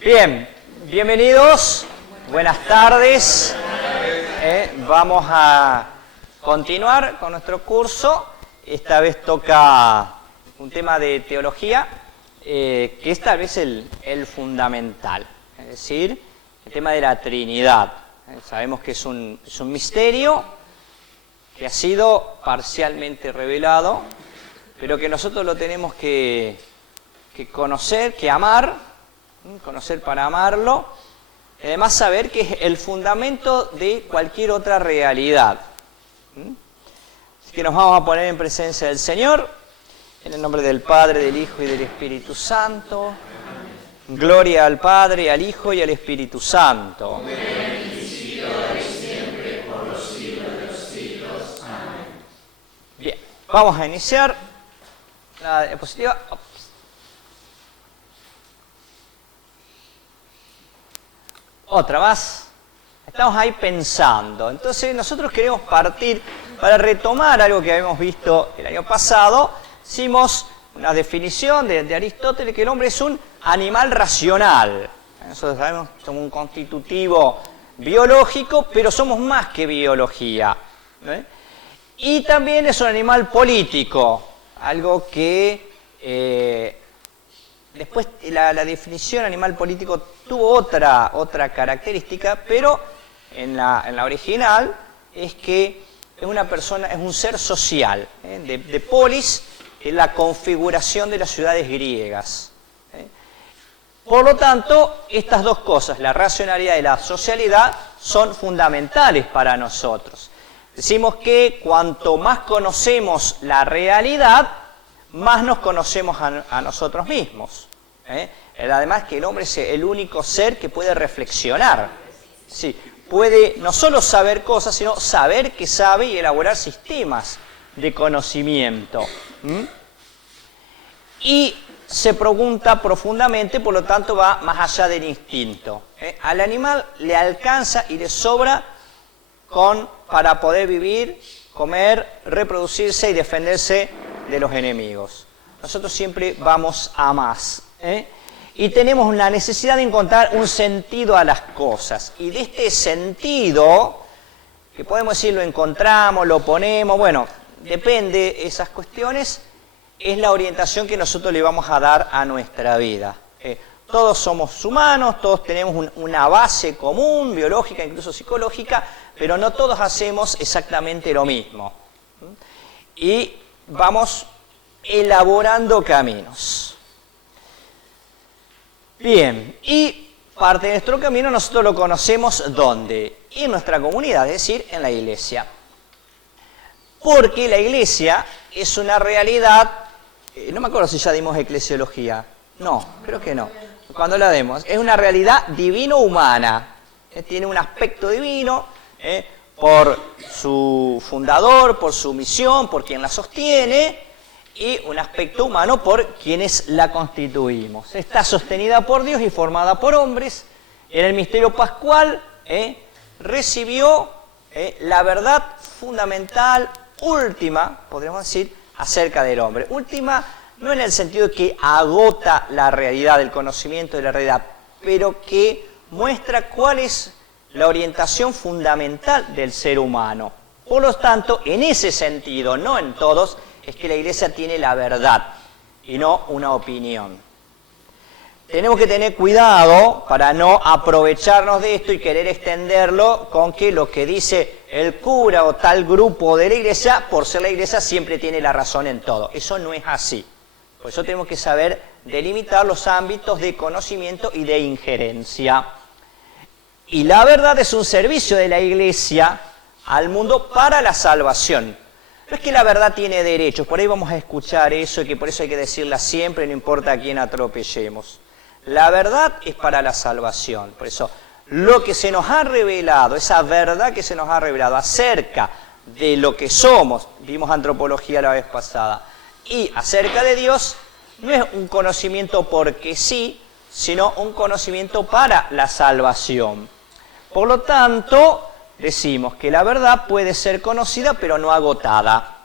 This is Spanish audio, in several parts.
Bien, bienvenidos, buenas tardes. Vamos a continuar con nuestro curso. Esta vez toca un tema de teología, que es tal vez el fundamental, es decir, el tema de la Trinidad. Sabemos que es un misterio que ha sido parcialmente revelado, pero que nosotros lo tenemos que conocer, que amar, conocer para amarlo, y además saber que es el fundamento de cualquier otra realidad. Así que nos vamos a poner en presencia del Señor, en el nombre del Padre, del Hijo y del Espíritu Santo. Gloria al Padre, al Hijo y al Espíritu Santo. Bien, vamos a iniciar la diapositiva. Otra más. Estamos ahí pensando. Entonces nosotros queremos partir para retomar algo que habíamos visto el año pasado. Hicimos una definición de Aristóteles, que el hombre es un animal racional. Nosotros sabemos que somos un constitutivo biológico, pero somos más que biología. Y también es un animal político, algo que después la definición animal político tuvo otra característica, pero en la original es que es una persona, es un ser social, de polis, que es la configuración de las ciudades griegas. Por lo tanto, estas dos cosas, la racionalidad y la socialidad, son fundamentales para nosotros. Decimos que cuanto más conocemos la realidad, más nos conocemos a nosotros mismos. Además que el hombre es el único ser que puede reflexionar. Sí, puede no solo saber cosas, sino saber que sabe y elaborar sistemas de conocimiento. Y se pregunta profundamente, por lo tanto va más allá del instinto. Al animal le alcanza y le sobra para poder vivir, comer, reproducirse y defenderse de los enemigos. Nosotros siempre vamos a más. Y tenemos una necesidad de encontrar un sentido a las cosas. Y de este sentido, que podemos decir lo encontramos, lo ponemos, bueno, depende de esas cuestiones, es la orientación que nosotros le vamos a dar a nuestra vida. Todos somos humanos, todos tenemos una base común, biológica, incluso psicológica, pero no todos hacemos exactamente lo mismo. Y vamos elaborando caminos. Bien, y parte de nuestro camino nosotros lo conocemos ¿dónde? En nuestra comunidad, es decir, en la iglesia. Porque la iglesia es una realidad, no me acuerdo si ya dimos eclesiología, no, creo que no, cuando la demos, es una realidad divino-humana, tiene un aspecto divino, por su fundador, por su misión, por quien la sostiene, y un aspecto humano por quienes la constituimos. Está sostenida por Dios y formada por hombres. En el misterio pascual recibió la verdad fundamental, última, podríamos decir, acerca del hombre. Última no en el sentido de que agota la realidad, el conocimiento de la realidad, pero que muestra cuál es la orientación fundamental del ser humano. Por lo tanto, en ese sentido, no en todos, es que la iglesia tiene la verdad y no una opinión. Tenemos que tener cuidado para no aprovecharnos de esto y querer extenderlo con que lo que dice el cura o tal grupo de la iglesia, por ser la iglesia, siempre tiene la razón en todo. Eso no es así. Por eso tenemos que saber delimitar los ámbitos de conocimiento y de injerencia. Y la verdad es un servicio de la iglesia al mundo para la salvación. No es que la verdad tiene derechos, por ahí vamos a escuchar eso y que por eso hay que decirla siempre, no importa a quién atropellemos. La verdad es para la salvación, por eso lo que se nos ha revelado, esa verdad que se nos ha revelado acerca de lo que somos, vimos antropología la vez pasada, y acerca de Dios, no es un conocimiento porque sí, sino un conocimiento para la salvación. Por lo tanto, decimos que la verdad puede ser conocida, pero no agotada.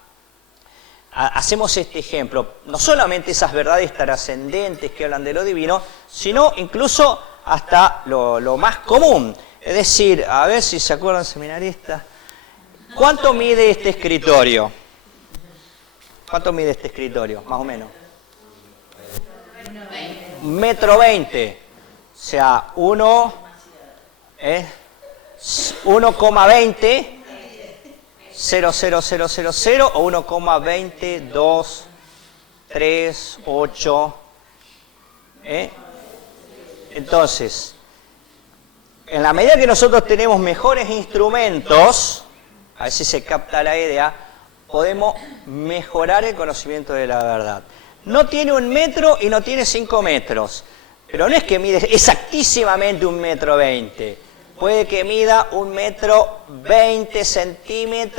hacemos este ejemplo, no solamente esas verdades trascendentes que hablan de lo divino, sino incluso hasta lo más común. Es decir, a ver si se acuerdan, seminaristas, ¿cuánto mide este escritorio? ¿Cuánto mide este escritorio, más o menos? 1,20 m. O sea, 1,20 0,0000 o 1,238. Entonces, en la medida que nosotros tenemos mejores instrumentos, a ver si se capta la idea, podemos mejorar el conocimiento de la verdad. No tiene 1 metro y no tiene 5 metros, pero no es que mide exactísimamente 1,20 m. Puede que mida 1,20 m,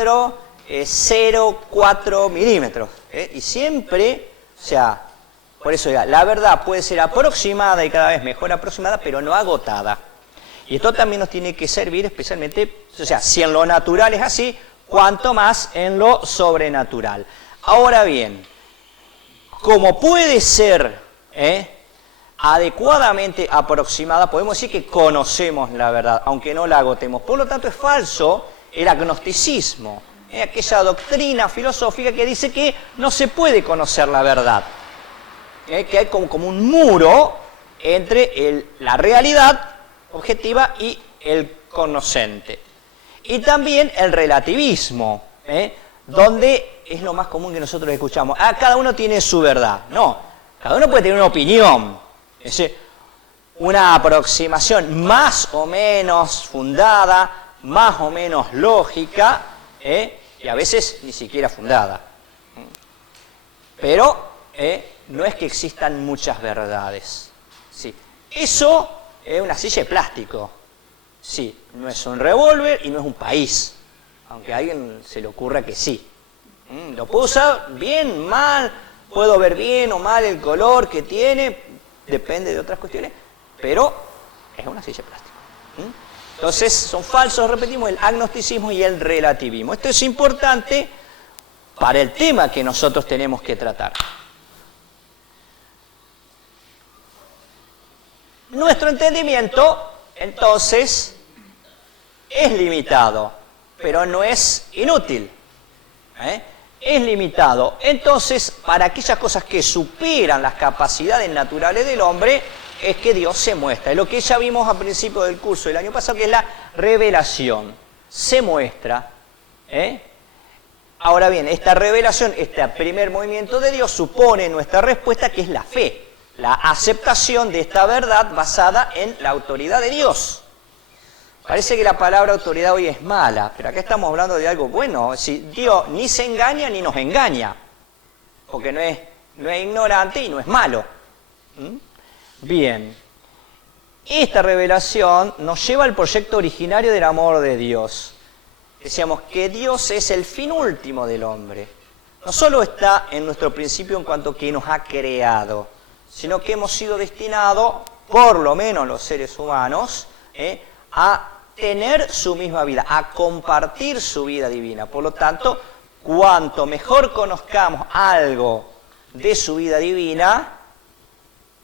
0,4 milímetros. Y siempre, o sea, por eso ya, la verdad puede ser aproximada y cada vez mejor aproximada, pero no agotada. Y esto también nos tiene que servir especialmente, o sea, si en lo natural es así, cuanto más en lo sobrenatural. Ahora bien, como puede ser adecuadamente aproximada, podemos decir que conocemos la verdad, aunque no la agotemos. Por lo tanto, es falso el agnosticismo, aquella doctrina filosófica que dice que no se puede conocer la verdad, que hay como un muro entre la realidad objetiva y el conocente. Y también el relativismo, donde es lo más común que nosotros escuchamos. Cada uno tiene su verdad. No, cada uno puede tener una opinión, es decir, una aproximación más o menos fundada, más o menos lógica, y a veces ni siquiera fundada. Pero no es que existan muchas verdades. Sí. Eso es una silla de plástico. Sí, no es un revólver y no es un país, aunque a alguien se le ocurra que sí. Lo puedo usar bien, mal, puedo ver bien o mal el color que tiene, depende de otras cuestiones, pero es una silla de plástico. Entonces son falsos, repetimos, el agnosticismo y el relativismo. Esto es importante para el tema que nosotros tenemos que tratar. Nuestro entendimiento, entonces, es limitado, pero no es inútil. Es limitado. Entonces, para aquellas cosas que superan las capacidades naturales del hombre, es que Dios se muestra. Es lo que ya vimos al principio del curso del año pasado, que es la revelación. Se muestra. Ahora bien, esta revelación, este primer movimiento de Dios, supone nuestra respuesta, que es la fe. La aceptación de esta verdad basada en la autoridad de Dios. Parece que la palabra autoridad hoy es mala, pero acá estamos hablando de algo bueno. Si Dios ni se engaña ni nos engaña, porque no es ignorante y no es malo. Bien, esta revelación nos lleva al proyecto originario del amor de Dios. Decíamos que Dios es el fin último del hombre. No solo está en nuestro principio en cuanto que nos ha creado, sino que hemos sido destinados, por lo menos los seres humanos, a tener su misma vida, a compartir su vida divina. Por lo tanto, cuanto mejor conozcamos algo de su vida divina,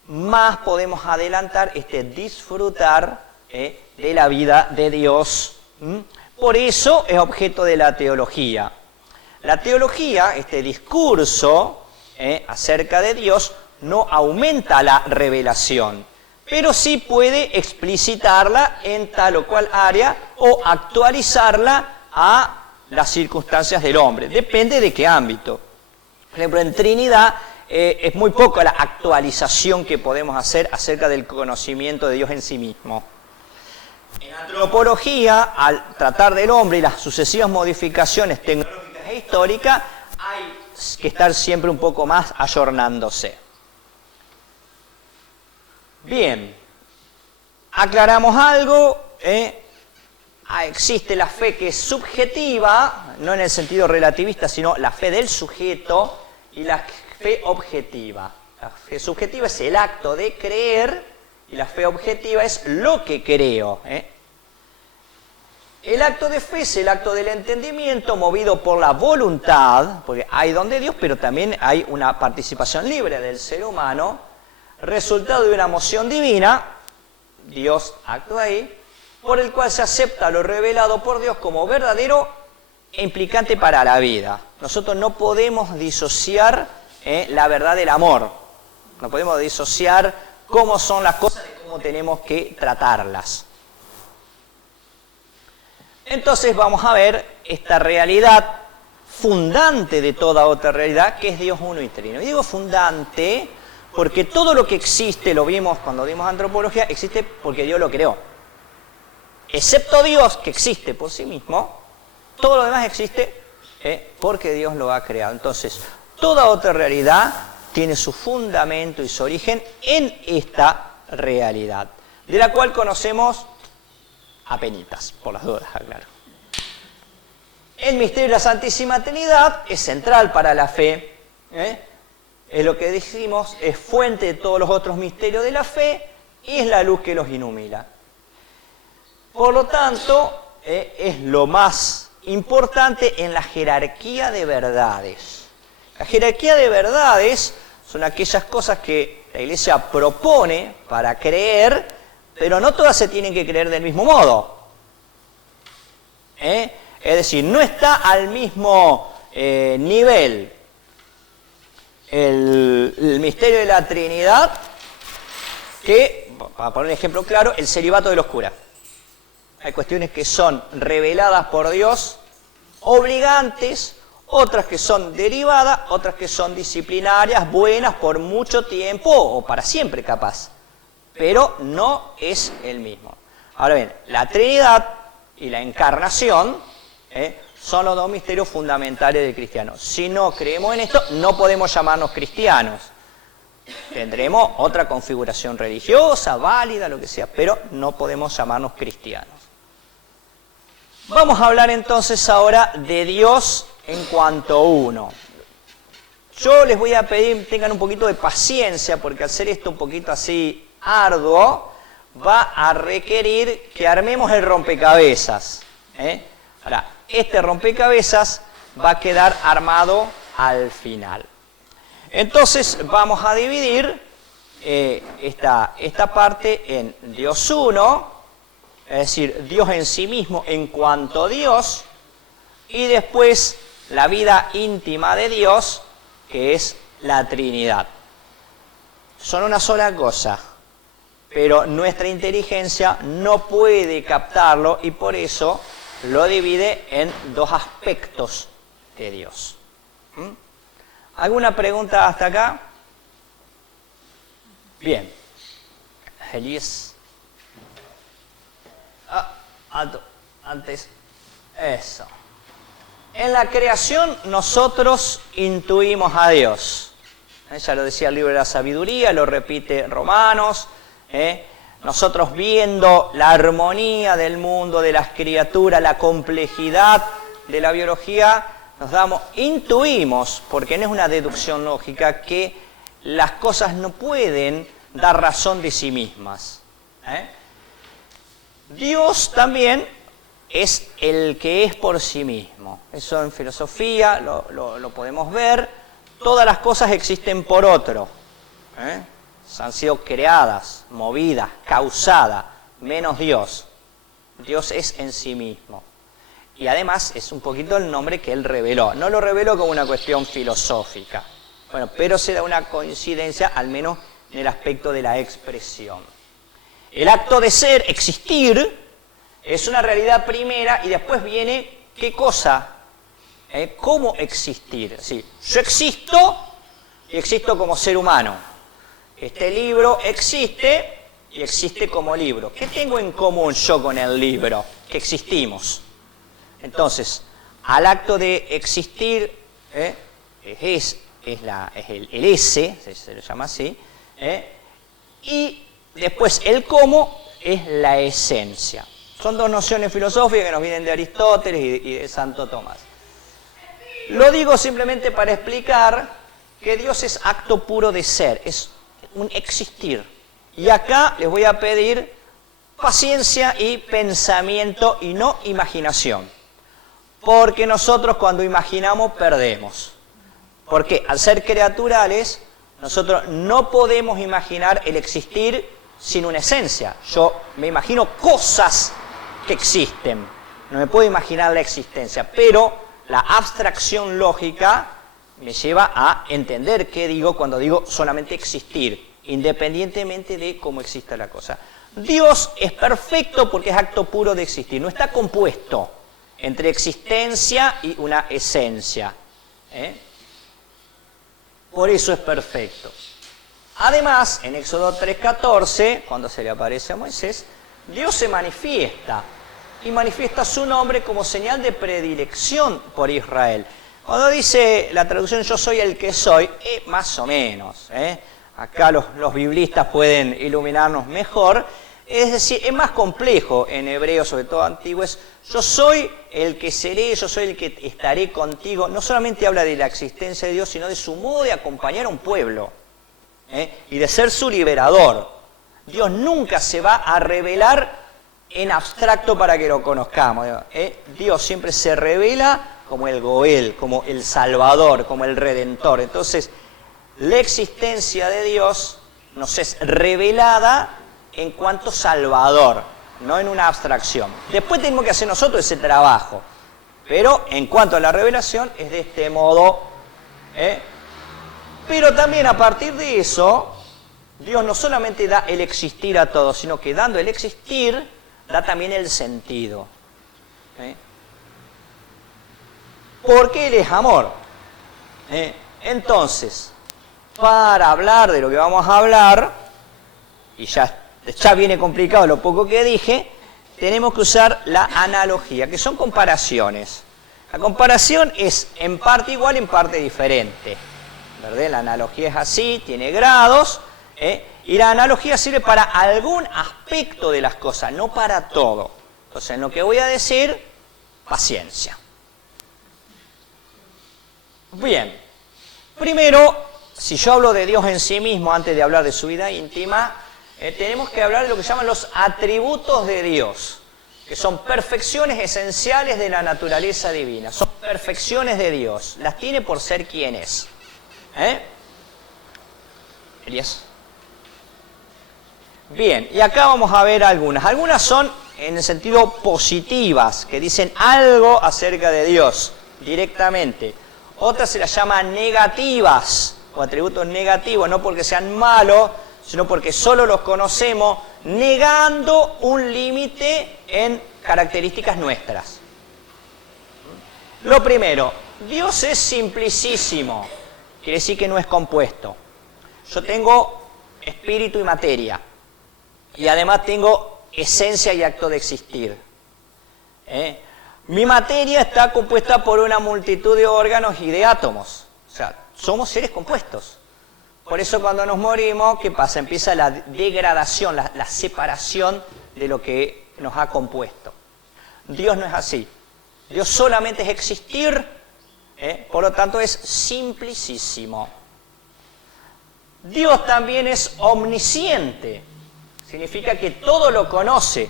más podemos adelantar disfrutar de la vida de Dios. Por eso es objeto de la teología. La teología, este discurso acerca de Dios, no aumenta la revelación, pero sí puede explicitarla en tal o cual área o actualizarla a las circunstancias del hombre. Depende de qué ámbito. Por ejemplo, en Trinidad es muy poco la actualización que podemos hacer acerca del conocimiento de Dios en sí mismo. En antropología, al tratar del hombre y las sucesivas modificaciones tecnológicas e históricas, hay que estar siempre un poco más ayornándose. Bien, aclaramos algo, existe la fe que es subjetiva, no en el sentido relativista, sino la fe del sujeto, y la fe objetiva. La fe subjetiva es el acto de creer y la fe objetiva es lo que creo. El acto de fe es el acto del entendimiento movido por la voluntad, porque hay don de Dios, pero también hay una participación libre del ser humano, resultado de una moción divina, Dios actúa ahí, por el cual se acepta lo revelado por Dios como verdadero e implicante para la vida. Nosotros no podemos disociar la verdad del amor, no podemos disociar cómo son las cosas y cómo tenemos que tratarlas. Entonces vamos a ver esta realidad fundante de toda otra realidad, que es Dios uno y trino. Y digo fundante porque todo lo que existe, lo vimos cuando dimos antropología, existe porque Dios lo creó. Excepto Dios, que existe por sí mismo, todo lo demás existe porque Dios lo ha creado. Entonces, toda otra realidad tiene su fundamento y su origen en esta realidad, de la cual conocemos apenitas, por las dudas, claro. El misterio de la Santísima Trinidad es central para la fe, es lo que decimos, es fuente de todos los otros misterios de la fe y es la luz que los ilumina. Por lo tanto, es lo más importante en la jerarquía de verdades. La jerarquía de verdades son aquellas cosas que la Iglesia propone para creer, pero no todas se tienen que creer del mismo modo. Es decir, no está al mismo nivel el misterio de la Trinidad que, para poner un ejemplo claro, el celibato de los curas. Hay cuestiones que son reveladas por Dios, obligantes, otras que son derivadas, otras que son disciplinarias, buenas por mucho tiempo o para siempre capaz, pero no es el mismo. Ahora bien, la Trinidad y la Encarnación son los dos misterios fundamentales del cristiano. Si no creemos en esto, no podemos llamarnos cristianos. Tendremos otra configuración religiosa, válida, lo que sea, pero no podemos llamarnos cristianos. Vamos a hablar entonces ahora de Dios en cuanto uno. Yo les voy a pedir que tengan un poquito de paciencia, porque al ser esto un poquito así arduo, va a requerir que armemos el rompecabezas. Ahora, este rompecabezas va a quedar armado al final. Entonces vamos a dividir esta parte en Dios uno, es decir, Dios en sí mismo en cuanto Dios, y después la vida íntima de Dios, que es la Trinidad. Son una sola cosa, pero nuestra inteligencia no puede captarlo y por eso lo divide en dos aspectos de Dios. ¿Alguna pregunta hasta acá? Bien. Feliz. Antes. Eso. En la creación nosotros intuimos a Dios. Ya lo decía el libro de la sabiduría, lo repite Romanos. Nosotros viendo la armonía del mundo, de las criaturas, la complejidad de la biología, intuimos, porque no es una deducción lógica, que las cosas no pueden dar razón de sí mismas. Dios también es el que es por sí mismo. Eso en filosofía lo podemos ver. Todas las cosas existen por otro. Han sido creadas, movidas, causadas, menos Dios. Dios es en sí mismo. Y además es un poquito el nombre que Él reveló. No lo reveló como una cuestión filosófica. Bueno, pero se da una coincidencia, al menos en el aspecto de la expresión. El acto de ser, existir, es una realidad primera y después viene, ¿qué cosa? ¿Cómo existir? Sí, yo existo y existo como ser humano. Este libro existe y existe como libro. ¿Qué tengo en común yo con el libro? Que existimos. Entonces, al acto de existir es el ese, se lo llama así, y después el cómo es la esencia. Son dos nociones filosóficas que nos vienen de Aristóteles y de Santo Tomás. Lo digo simplemente para explicar que Dios es acto puro de ser, es un existir. Y acá les voy a pedir paciencia y pensamiento y no imaginación. Porque nosotros cuando imaginamos perdemos. Porque al ser criaturales, nosotros no podemos imaginar el existir sin una esencia. Yo me imagino cosas que existen, no me puedo imaginar la existencia, pero la abstracción lógica me lleva a entender qué digo cuando digo solamente existir, independientemente de cómo exista la cosa. Dios es perfecto porque es acto puro de existir, no está compuesto entre existencia y una esencia. Por eso es perfecto. Además, en Éxodo 3:14, cuando se le aparece a Moisés, Dios se manifiesta y manifiesta su nombre como señal de predilección por Israel. Cuando dice la traducción yo soy el que soy, más o menos, acá los biblistas pueden iluminarnos mejor, es decir, es más complejo en hebreo, sobre todo antiguo, es yo soy el que seré, yo soy el que estaré contigo. No solamente habla de la existencia de Dios, sino de su modo de acompañar a un pueblo y de ser su liberador. Dios nunca se va a revelar en abstracto para que lo conozcamos. Dios siempre se revela como el Goel, como el Salvador, como el Redentor. Entonces, la existencia de Dios nos es revelada en cuanto Salvador, no en una abstracción. Después tenemos que hacer nosotros ese trabajo, pero en cuanto a la revelación es de este modo. Pero también a partir de eso, Dios no solamente da el existir a todos, sino que dando el existir, da también el sentido. Porque Él es amor. Entonces, para hablar de lo que vamos a hablar, y ya viene complicado lo poco que dije, tenemos que usar la analogía, que son comparaciones. La comparación es en parte igual, en parte diferente. ¿Verdad? La analogía es así, tiene grados, y la analogía sirve para algún aspecto de las cosas, no para todo. Entonces, en lo que voy a decir, paciencia. Bien, primero, si yo hablo de Dios en sí mismo, antes de hablar de su vida íntima, tenemos que hablar de lo que llaman los atributos de Dios, que son perfecciones esenciales de la naturaleza divina. Son perfecciones de Dios, las tiene por ser quien es. Elías. Bien, y acá vamos a ver algunas. Algunas son en el sentido positivas, que dicen algo acerca de Dios directamente. Otras se las llama negativas, o atributos negativos, no porque sean malos, sino porque solo los conocemos negando un límite en características nuestras. Lo primero, Dios es simplicísimo, quiere decir que no es compuesto. Yo tengo espíritu y materia, y además tengo esencia y acto de existir. Mi materia está compuesta por una multitud de órganos y de átomos, o sea, somos seres compuestos. Por eso cuando nos morimos, ¿qué pasa? Empieza la degradación, la separación de lo que nos ha compuesto. Dios no es así. Dios solamente es existir, por lo tanto es simplicísimo. Dios también es omnisciente. Significa que todo lo conoce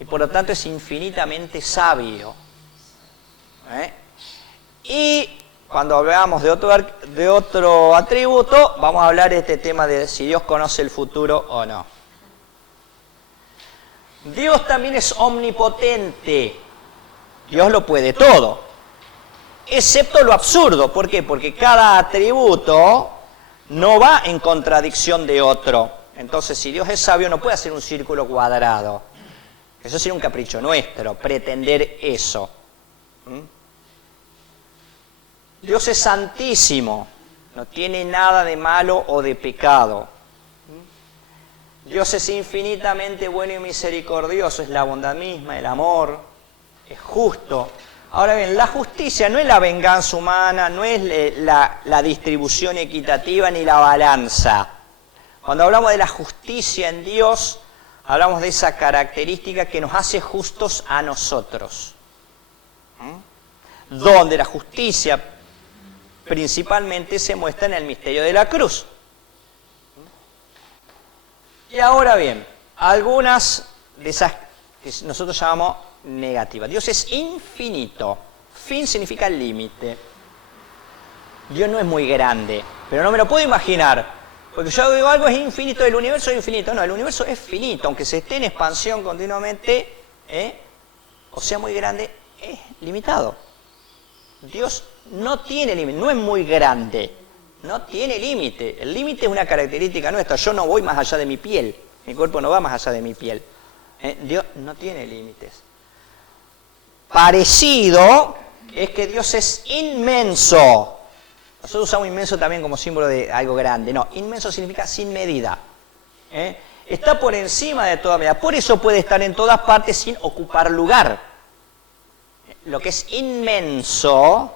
y por lo tanto es infinitamente sabio. Y cuando hablamos de otro atributo, vamos a hablar de este tema de si Dios conoce el futuro o no. Dios también es omnipotente. Dios lo puede todo, excepto lo absurdo. ¿Por qué? Porque cada atributo no va en contradicción de otro. Entonces, si Dios es sabio, no puede hacer un círculo cuadrado. Eso sería un capricho nuestro, pretender eso. Dios es santísimo, no tiene nada de malo o de pecado. Dios es infinitamente bueno y misericordioso, es la bondad misma, el amor, es justo. Ahora bien, la justicia no es la venganza humana, no es la distribución equitativa ni la balanza. Cuando hablamos de la justicia en Dios, hablamos de esa característica que nos hace justos a nosotros. Donde la justicia principalmente se muestra en el misterio de la cruz. Y ahora bien, algunas de esas que nosotros llamamos negativas. Dios es infinito. Fin significa límite. Dios no es muy grande, pero no me lo puedo imaginar Porque yo digo algo es infinito, el universo es infinito. No, el universo es finito, aunque se esté en expansión continuamente, o sea muy grande, es limitado. Dios no tiene límite, no es muy grande, no tiene límite. El límite es una característica nuestra. Yo no voy más allá de mi piel, mi cuerpo no va más allá de mi piel. Dios no tiene límites. Parecido es que Dios es inmenso. Nosotros usamos inmenso también como símbolo de algo grande. No, inmenso significa sin medida. Está por encima de toda medida. Por eso puede estar en todas partes sin ocupar lugar. Lo que es inmenso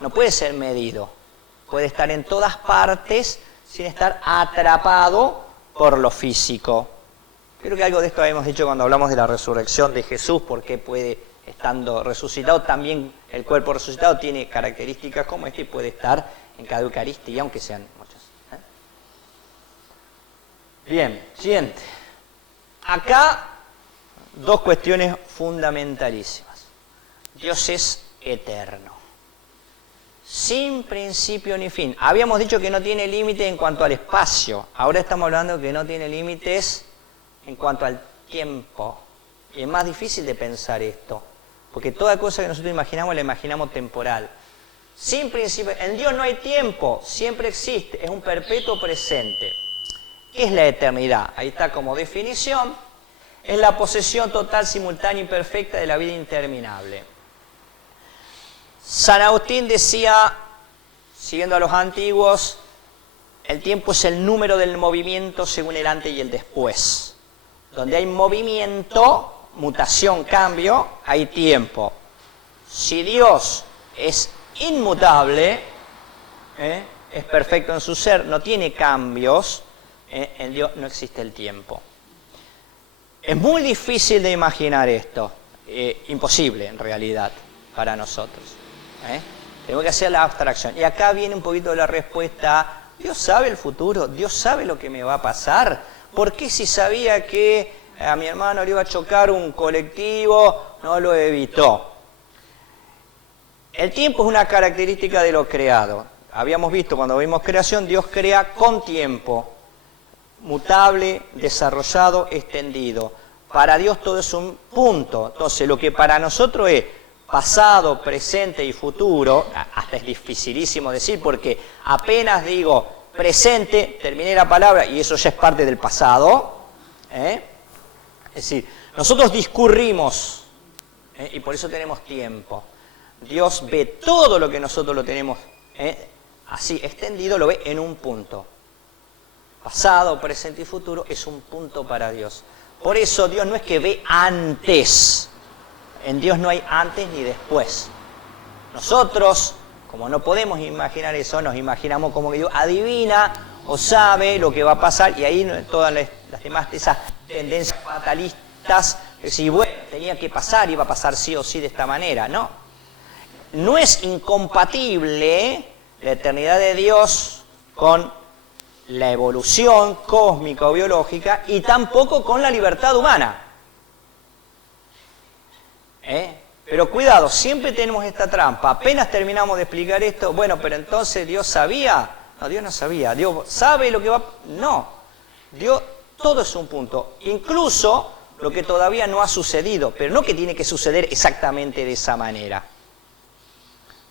no puede ser medido. Puede estar en todas partes sin estar atrapado por lo físico. Creo que algo de esto habíamos dicho cuando hablamos de la resurrección de Jesús, porque puede, estando resucitado, también el cuerpo resucitado tiene características como esta y puede estar en cada Eucaristía, aunque sean muchas. Bien, siguiente. Acá, dos cuestiones fundamentalísimas. Dios es eterno, sin principio ni fin. Habíamos dicho que no tiene límite en cuanto al espacio. Ahora estamos hablando que no tiene límites en cuanto al tiempo. Y es más difícil de pensar esto, porque toda cosa que nosotros imaginamos la imaginamos temporal. Sin principio, en Dios no hay tiempo, siempre existe, es un perpetuo presente. ¿Qué es la eternidad? Ahí está como definición. Es la posesión total, simultánea y perfecta de la vida interminable. San Agustín decía, siguiendo a los antiguos, el tiempo es el número del movimiento según el antes y el después. Donde hay movimiento, mutación, cambio, hay tiempo. Si Dios es inmutable, es perfecto en su ser, no tiene cambios, en Dios no existe el tiempo. Es muy difícil de imaginar esto, imposible en realidad para nosotros. Tenemos que hacer la abstracción. Y acá viene un poquito la respuesta. Dios sabe el futuro, Dios sabe lo que me va a pasar. ¿Por qué si sabía que a mi hermano le iba a chocar un colectivo, no lo evitó? El tiempo es una característica de lo creado. Habíamos visto cuando vimos creación, Dios crea con tiempo, mutable, desarrollado, extendido. Para Dios todo es un punto. Entonces, lo que para nosotros es pasado, presente y futuro, hasta es dificilísimo decir, porque apenas digo presente, terminé la palabra y eso ya es parte del pasado. Es decir, nosotros discurrimos y por eso tenemos tiempo. Dios ve todo lo que nosotros lo tenemos así extendido, lo ve en un punto. Pasado, presente y futuro es un punto para Dios. Por eso Dios no es que ve antes. En Dios no hay antes ni después. Nosotros, como no podemos imaginar eso, nos imaginamos como que Dios adivina o sabe lo que va a pasar, y ahí todas las demás de esas tendencias fatalistas, si bueno, tenía que pasar, iba a pasar sí o sí de esta manera. No. No es incompatible la eternidad de Dios con la evolución cósmica o biológica y tampoco con la libertad humana. Pero cuidado, siempre tenemos esta trampa. Apenas terminamos de explicar esto, bueno, pero entonces ¿Dios sabía? No, Dios no sabía. ¿Dios sabe lo que va? No. Dios, todo es un punto. Incluso lo que todavía no ha sucedido, pero no que tiene que suceder exactamente de esa manera.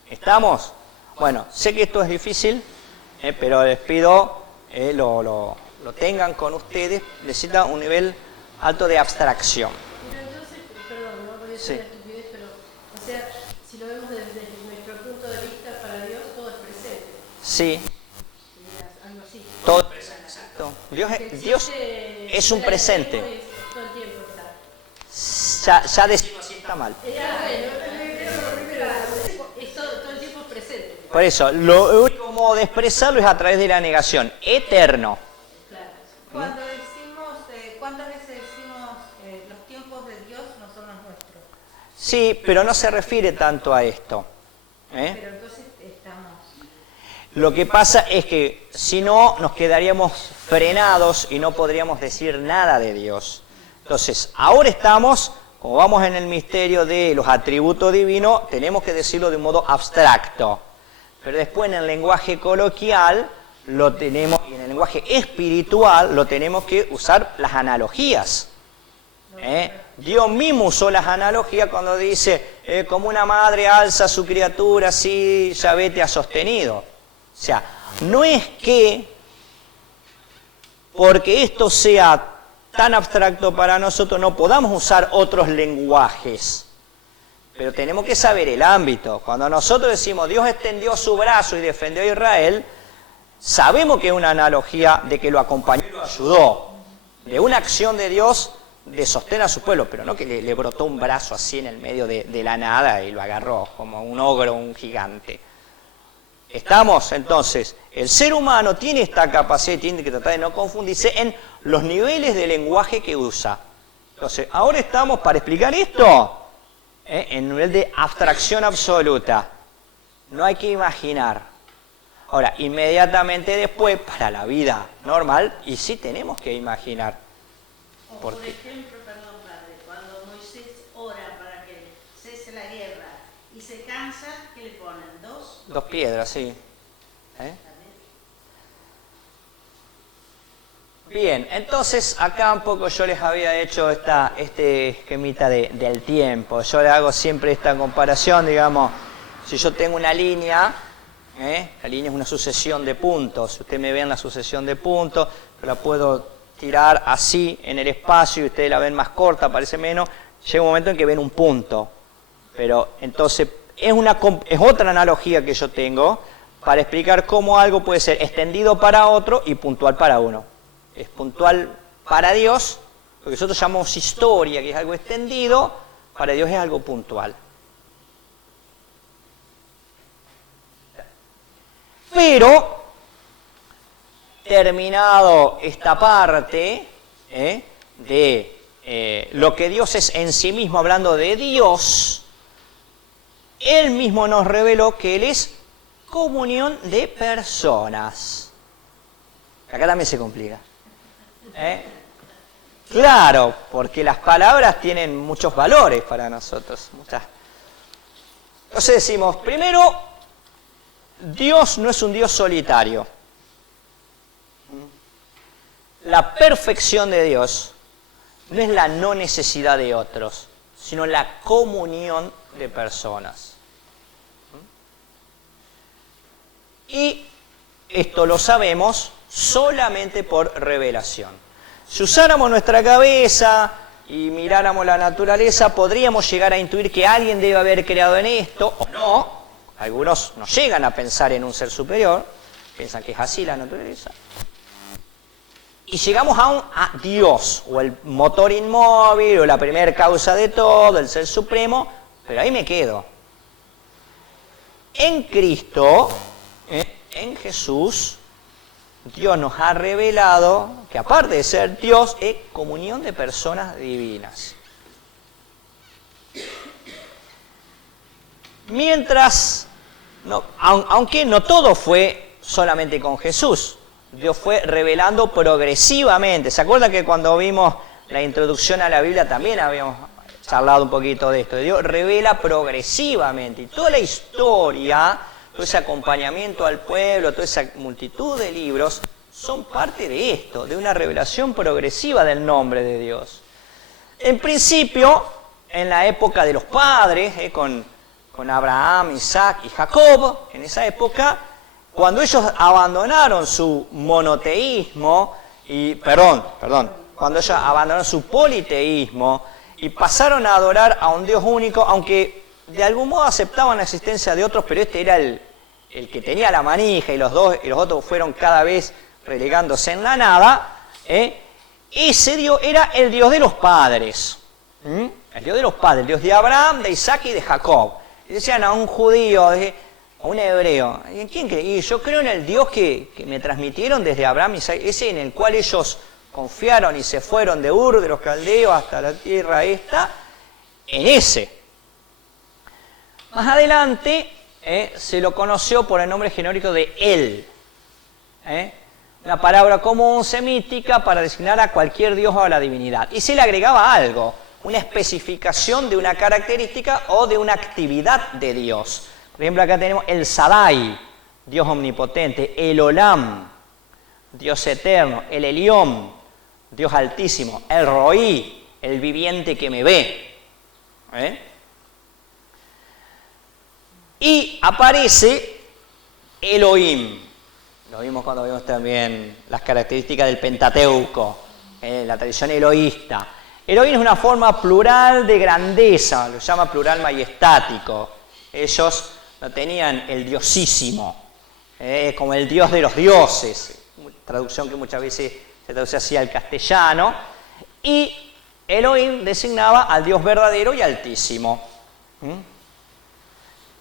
¿Estamos? Bueno, sé que esto es difícil, pero les pido lo tengan con ustedes. Necesitan un nivel alto de abstracción. Sí. Pero, o sea, si lo vemos desde nuestro punto de vista, para Dios todo es presente. Sí. Algo así. Todo es presente, exacto. Dios es un presente. Todo el tiempo está. Ya decimos si está mal. Todo el tiempo es presente. Por eso, lo único modo de expresarlo es a través de la negación. Eterno. Claro. ¿Cuántas veces decimos los tiempos de Dios no son los nuestros? Sí, pero no se refiere tanto a esto. Pero entonces estamos... Lo que pasa es que si no, nos quedaríamos frenados y no podríamos decir nada de Dios. Entonces, ahora estamos, como vamos en el misterio de los atributos divinos, tenemos que decirlo de un modo abstracto. Pero después en el lenguaje coloquial lo tenemos, y en el lenguaje espiritual lo tenemos que usar las analogías. Dios mismo usó las analogías cuando dice, como una madre alza a su criatura, así Yahvé te ha sostenido. O sea, no es que porque esto sea tan abstracto para nosotros no podamos usar otros lenguajes, pero tenemos que saber el ámbito. Cuando nosotros decimos Dios extendió su brazo y defendió a Israel, sabemos que es una analogía de que lo acompañó y lo ayudó, de una acción de Dios de sostener a su pueblo, pero no que le brotó un brazo así en el medio de la nada y lo agarró como un ogro, un gigante. Estamos, entonces, el ser humano tiene esta capacidad, tiene que tratar de no confundirse en los niveles de lenguaje que usa. Entonces, ahora estamos para explicar esto en nivel de abstracción absoluta. No hay que imaginar. Ahora, inmediatamente después, para la vida normal, y sí tenemos que imaginar. Por ejemplo, perdón, padre, cuando Moisés ora para que cese la guerra y se cansa, ¿qué le ponen? Dos piedras, sí. Bien, entonces acá un poco yo les había hecho este esquemita del tiempo. Yo le hago siempre esta comparación, digamos, si yo tengo una línea, la línea es una sucesión de puntos. Si ustedes me ven la sucesión de puntos, yo la puedo tirar así en el espacio y ustedes la ven más corta, parece menos. Llega un momento en que ven un punto. Pero entonces es otra analogía que yo tengo para explicar cómo algo puede ser extendido para otro y puntual para uno. Es puntual para Dios, lo que nosotros llamamos historia, que es algo extendido, para Dios es algo puntual. Pero, terminado esta parte de lo que Dios es en sí mismo, hablando de Dios, Él mismo nos reveló que Él es comunión de personas. Acá también se complica. Claro, porque las palabras tienen muchos valores para nosotros. Entonces decimos, primero, Dios no es un Dios solitario. La perfección de Dios no es la no necesidad de otros, sino la comunión de personas. Y esto lo sabemos solamente por revelación. Si usáramos nuestra cabeza y miráramos la naturaleza, podríamos llegar a intuir que alguien debe haber creado en esto, o no. Algunos no llegan a pensar en un ser superior, piensan que es así la naturaleza. Y llegamos a Dios, o el motor inmóvil, o la primera causa de todo, el ser supremo, pero ahí me quedo. En Cristo, en Jesús, Dios nos ha revelado que aparte de ser Dios, es comunión de personas divinas. Mientras, aunque no todo fue solamente con Jesús, Dios fue revelando progresivamente. ¿Se acuerdan que cuando vimos la introducción a la Biblia también habíamos charlado un poquito de esto? Dios revela progresivamente. Y toda la historia, todo ese acompañamiento al pueblo, toda esa multitud de libros, son parte de esto, de una revelación progresiva del nombre de Dios. En principio, en la época de los padres, con Abraham, Isaac y Jacob, en esa época, cuando ellos abandonaron su monoteísmo, cuando ellos abandonaron su politeísmo y pasaron a adorar a un Dios único, aunque de algún modo aceptaban la existencia de otros, pero este era el que tenía la manija y los otros fueron cada vez relegándose en la nada, ese Dios era el Dios de los padres, el Dios de los padres, el Dios de Abraham, de Isaac y de Jacob. Y decían a un judío, a un hebreo, ¿en quién creí? Yo creo en el Dios que me transmitieron desde Abraham y Isaac, ese en el cual ellos confiaron y se fueron de Ur, de los caldeos, hasta la tierra esta, en ese. Más adelante se lo conoció por el nombre genérico de Él. Una palabra común semítica para designar a cualquier dios o a la divinidad. Y se le agregaba algo, una especificación de una característica o de una actividad de Dios. Por ejemplo, acá tenemos el Sadai, Dios omnipotente, el Olam, Dios eterno, el Elión, Dios altísimo, el Roí, el viviente que me ve. Y aparece Elohim. Lo vimos cuando vimos también las características del Pentateuco, la tradición eloísta. Elohim es una forma plural de grandeza, lo llama plural majestático. Ellos no tenían el diosísimo, como el dios de los dioses, traducción que muchas veces se traduce así al castellano, y Elohim designaba al Dios verdadero y altísimo.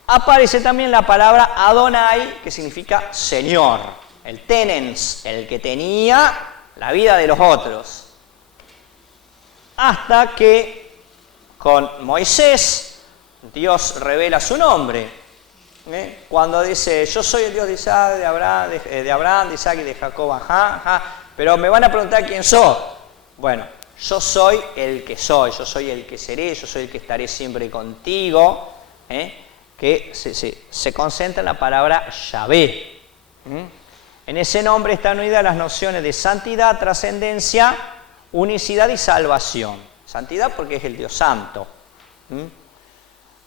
Aparece también la palabra Adonai, que significa Señor, el tenens, el que tenía la vida de los otros. Hasta que con Moisés Dios revela su nombre. Cuando dice, yo soy el Dios de Isaac, de Abraham, de Isaac y de Jacob, pero me van a preguntar quién soy. Bueno, yo soy el que soy, yo soy el que seré, yo soy el que estaré siempre contigo, que se concentra en la palabra Yahvé. En ese nombre están unidas las nociones de santidad, trascendencia, unicidad y salvación. Santidad porque es el Dios santo.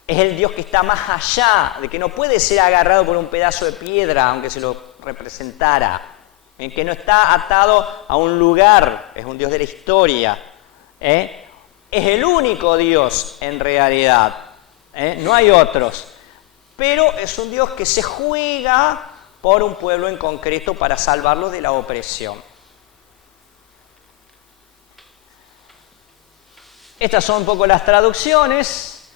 Es el Dios que está más allá, de que no puede ser agarrado por un pedazo de piedra, aunque se lo representara. Que no está atado a un lugar, es un Dios de la historia. Es el único Dios en realidad. No hay otros. Pero es un Dios que se juega por un pueblo en concreto para salvarlo de la opresión. Estas son un poco las traducciones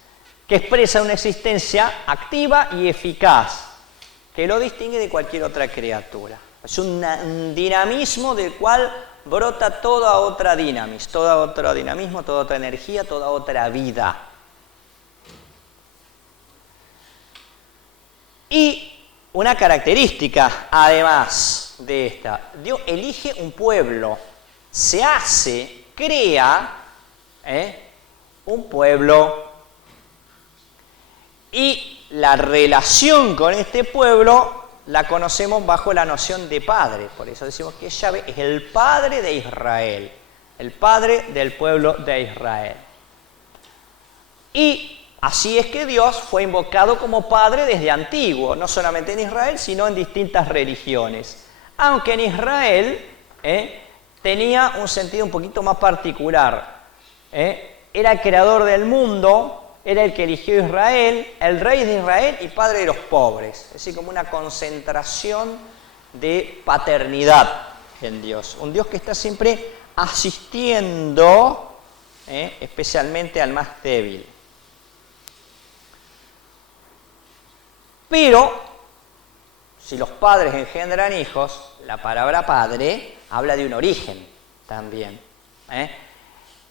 que expresan una existencia activa y eficaz, que lo distingue de cualquier otra criatura. Es un dinamismo del cual brota toda otra dinamis, todo otro dinamismo, toda otra energía, toda otra vida. Y una característica, además de esta, Dios elige un pueblo, se hace, crea un pueblo, y la relación con este pueblo la conocemos bajo la noción de padre. Por eso decimos que Yahvé es el padre de Israel, el padre del pueblo de Israel. Y así es que Dios fue invocado como Padre desde antiguo, no solamente en Israel, sino en distintas religiones. Aunque en Israel tenía un sentido un poquito más particular. Era el creador del mundo, era el que eligió Israel, el rey de Israel y padre de los pobres. Es decir, como una concentración de paternidad en Dios. Un Dios que está siempre asistiendo, especialmente al más débil. Pero, si los padres engendran hijos, la palabra padre habla de un origen también.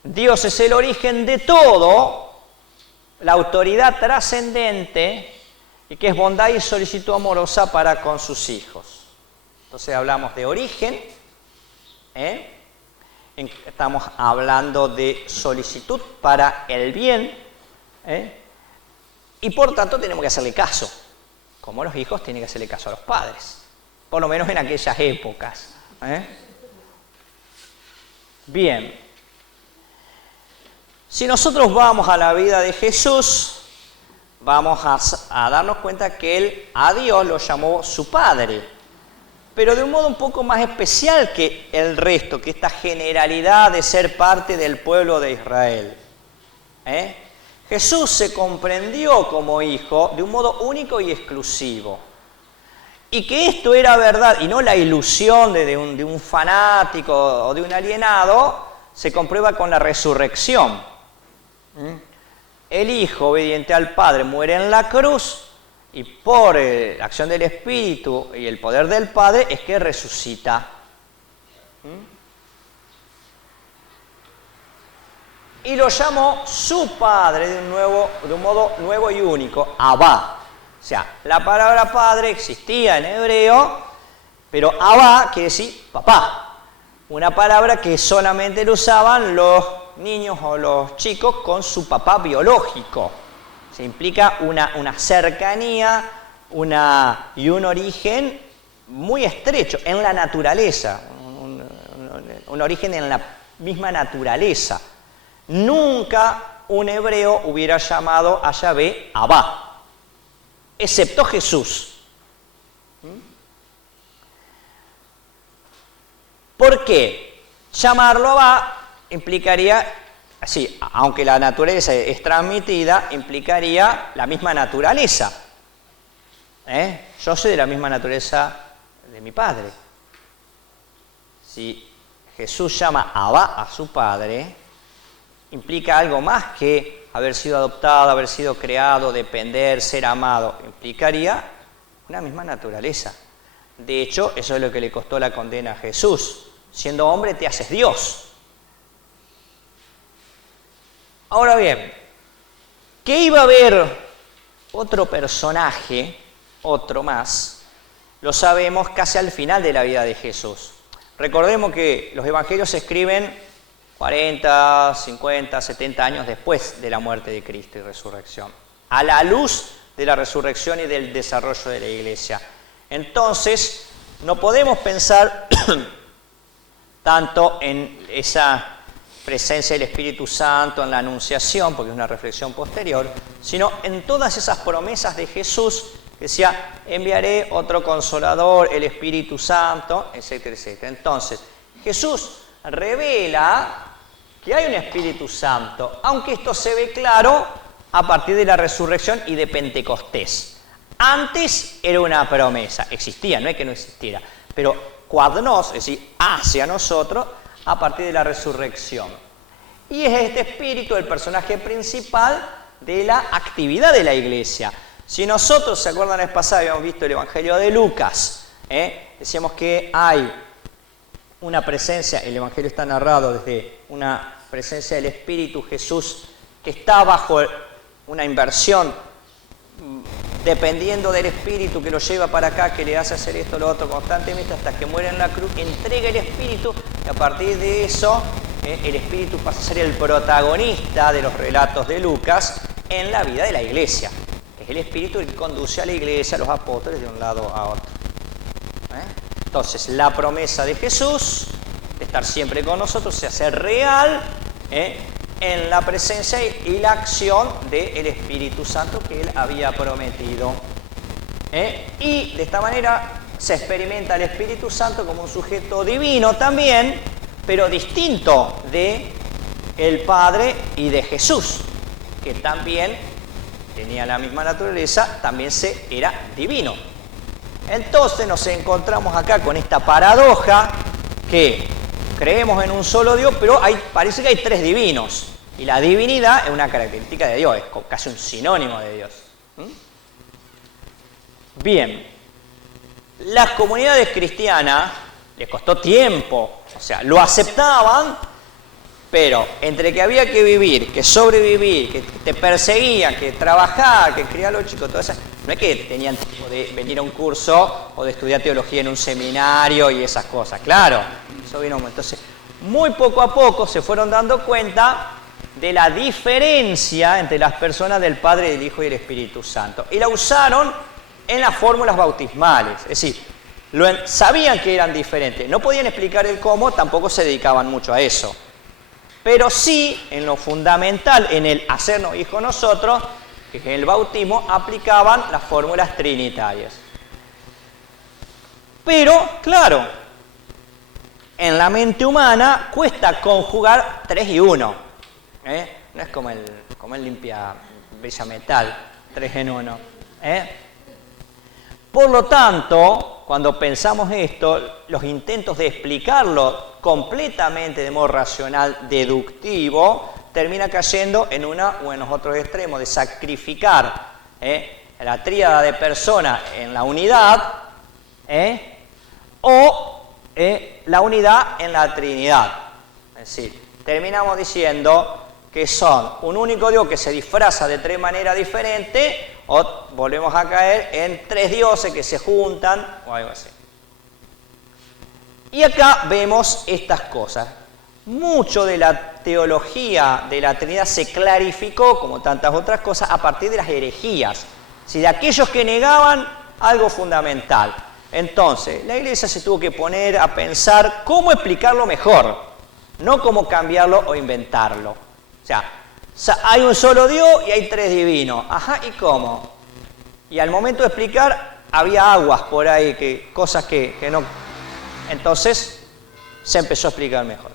Dios es el origen de todo, la autoridad trascendente, y que es bondad y solicitud amorosa para con sus hijos. Entonces hablamos de origen, estamos hablando de solicitud para el bien, y por tanto tenemos que hacerle caso. Como los hijos tienen que hacerle caso a los padres, por lo menos en aquellas épocas. Bien, si nosotros vamos a la vida de Jesús, vamos a darnos cuenta que Él a Dios lo llamó su Padre, pero de un modo un poco más especial que el resto, que esta generalidad de ser parte del pueblo de Israel. Jesús se comprendió como hijo de un modo único y exclusivo. Y que esto era verdad y no la ilusión de un fanático o de un alienado, se comprueba con la resurrección. El Hijo, obediente al Padre, muere en la cruz y por la acción del Espíritu y el poder del Padre es que resucita. Y lo llamó su Padre de un modo nuevo y único, Abba. O sea, la palabra Padre existía en hebreo, pero Abba quiere decir papá. Una palabra que solamente lo usaban los niños o los chicos con su papá biológico. Se implica una cercanía un origen muy estrecho en la naturaleza, un origen en la misma naturaleza. Nunca un hebreo hubiera llamado a Yahvé Abba, excepto Jesús. ¿Por qué? Llamarlo Abba implicaría, sí, aunque la naturaleza es transmitida, implicaría la misma naturaleza. Yo soy de la misma naturaleza de mi padre. Si Jesús llama Abba a su padre, implica algo más que haber sido adoptado, haber sido creado, depender, ser amado. Implicaría una misma naturaleza. De hecho, eso es lo que le costó la condena a Jesús. Siendo hombre te haces Dios. Ahora bien, que iba a haber otro personaje, otro más, lo sabemos casi al final de la vida de Jesús. Recordemos que los evangelios se escriben 40, 50, 70 años después de la muerte de Cristo y resurrección, a la luz de la resurrección y del desarrollo de la iglesia. Entonces, no podemos pensar tanto en esa presencia del Espíritu Santo, en la anunciación, porque es una reflexión posterior, sino en todas esas promesas de Jesús que decía, enviaré otro consolador, el Espíritu Santo, etcétera, etcétera. Entonces, Jesús revela que hay un Espíritu Santo, aunque esto se ve claro a partir de la resurrección y de Pentecostés. Antes era una promesa, existía, no es que no existiera, pero quadnos, es decir, hacia nosotros, a partir de la resurrección. Y es este Espíritu el personaje principal de la actividad de la iglesia. Si nosotros, ¿se acuerdan la vez pasada? Habíamos visto el Evangelio de Lucas, decíamos que hay una presencia, el Evangelio está narrado desde una presencia del Espíritu, Jesús, que está bajo una inversión, dependiendo del Espíritu que lo lleva para acá, que le hace hacer esto, lo otro constantemente, hasta que muere en la cruz, entrega el Espíritu, y a partir de eso, el Espíritu pasa a ser el protagonista de los relatos de Lucas en la vida de la iglesia. Es el Espíritu el que conduce a la iglesia, a los apóstoles, de un lado a otro. Entonces, la promesa de Jesús, de estar siempre con nosotros, se hace real en la presencia y la acción del Espíritu Santo que Él había prometido. Y de esta manera se experimenta el Espíritu Santo como un sujeto divino también, pero distinto de el Padre y de Jesús, que también tenía la misma naturaleza, también era divino. Entonces nos encontramos acá con esta paradoja que creemos en un solo Dios, pero parece que hay tres divinos. Y la divinidad es una característica de Dios, es casi un sinónimo de Dios. Bien, las comunidades cristianas les costó tiempo, o sea, lo aceptaban, pero entre que había que vivir, que sobrevivir, que te perseguían, que trabajar, que criar a los chicos, todo eso, no es que tenían tiempo de venir a un curso o de estudiar teología en un seminario y esas cosas, claro, eso vino. Entonces, muy poco a poco se fueron dando cuenta de la diferencia entre las personas del Padre, del Hijo y del Espíritu Santo. Y la usaron en las fórmulas bautismales, es decir, sabían que eran diferentes, no podían explicar el cómo, tampoco se dedicaban mucho a eso. Pero sí, en lo fundamental, en el hacernos hijos nosotros, que en el bautismo aplicaban las fórmulas trinitarias. Pero, claro, en la mente humana cuesta conjugar 3 y 1. No es como el limpia bella metal, 3 en 1. Por lo tanto, cuando pensamos esto, los intentos de explicarlo completamente de modo racional, deductivo, termina cayendo en una o en los otros extremos de sacrificar la tríada de persona en la unidad o la unidad en la Trinidad. Es decir, terminamos diciendo que son un único Dios que se disfraza de 3 maneras diferentes, o volvemos a caer en 3 dioses que se juntan o algo así. Y acá vemos estas cosas. Mucho de la teología de la Trinidad se clarificó, como tantas otras cosas, a partir de las herejías. Si de aquellos que negaban algo fundamental. Entonces, la Iglesia se tuvo que poner a pensar cómo explicarlo mejor, no cómo cambiarlo o inventarlo. O sea, hay un solo Dios y hay tres divinos. Ajá, ¿y cómo? Y al momento de explicar, había aguas por ahí, cosas que no... Entonces, se empezó a explicar mejor,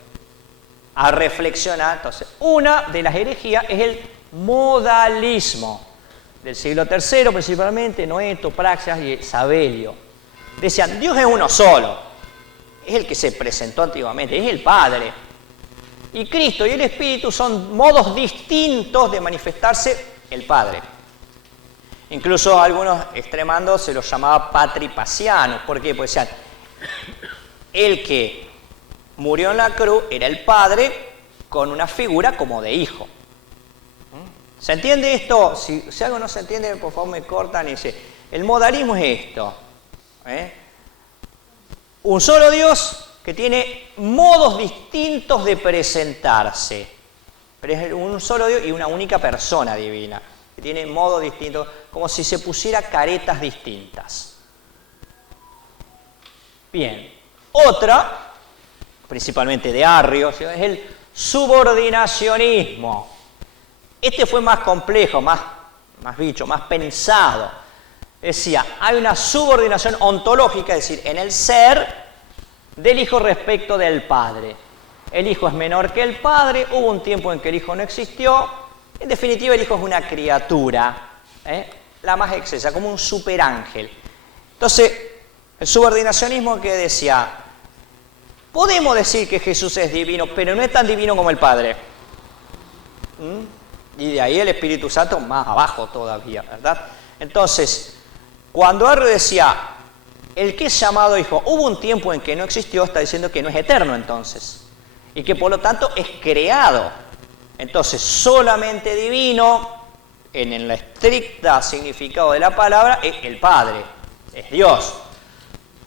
a reflexionar. Entonces, una de las herejías es el modalismo, del siglo III principalmente, Noeto, Praxeas y Sabelio. Decían, Dios es uno solo, es el que se presentó antiguamente, es el Padre. Y Cristo y el Espíritu son modos distintos de manifestarse el Padre. Incluso algunos extremandos se los llamaba patripasianos. ¿Por qué? Porque decían, el que murió en la cruz era el Padre con una figura como de hijo. ¿Se entiende esto? Si algo no se entiende, por favor me cortan y dicen, el modalismo es esto. Un solo Dios que tiene modos distintos de presentarse. Pero es un solo Dios y una única persona divina, que tiene modos distintos, como si se pusiera caretas distintas. Bien. Otra, principalmente de Arrio, es el subordinacionismo. Este fue más complejo, más pensado. Decía, hay una subordinación ontológica, es decir, en el ser del Hijo respecto del Padre. El Hijo es menor que el Padre, hubo un tiempo en que el Hijo no existió. En definitiva, el Hijo es una criatura, la más excesa, como un superángel. Entonces, el subordinacionismo que decía, podemos decir que Jesús es divino, pero no es tan divino como el Padre. Y de ahí el Espíritu Santo más abajo todavía, ¿verdad? Entonces, cuando Arrio decía, el que es llamado Hijo, hubo un tiempo en que no existió, está diciendo que no es eterno entonces. Y que por lo tanto es creado. Entonces, solamente divino, en el estricto significado de la palabra, es el Padre, es Dios.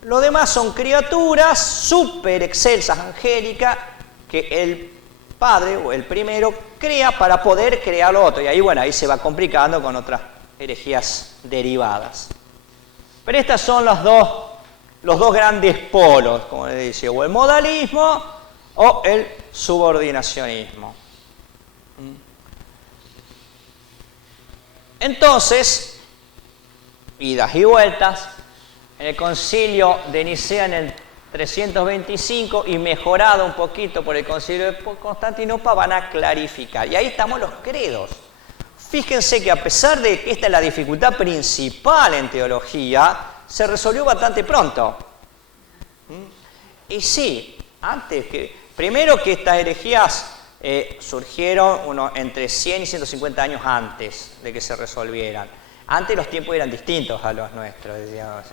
Los demás son criaturas súper excelsas, angélicas, que el Padre o el primero crea para poder crear lo otro. Y ahí, bueno, ahí se va complicando con otras herejías derivadas. Pero estos son los dos grandes polos, como les decía, o el modalismo o el subordinacionismo. Entonces, idas y vueltas, en el concilio de Nicea en el 325 y mejorado un poquito por el concilio de Constantinopla van a clarificar. Y ahí estamos los credos. Fíjense que a pesar de que esta es la dificultad principal en teología, se resolvió bastante pronto. Y sí, primero que estas herejías surgieron entre 100 y 150 años antes de que se resolvieran. Antes los tiempos eran distintos a los nuestros, digamos,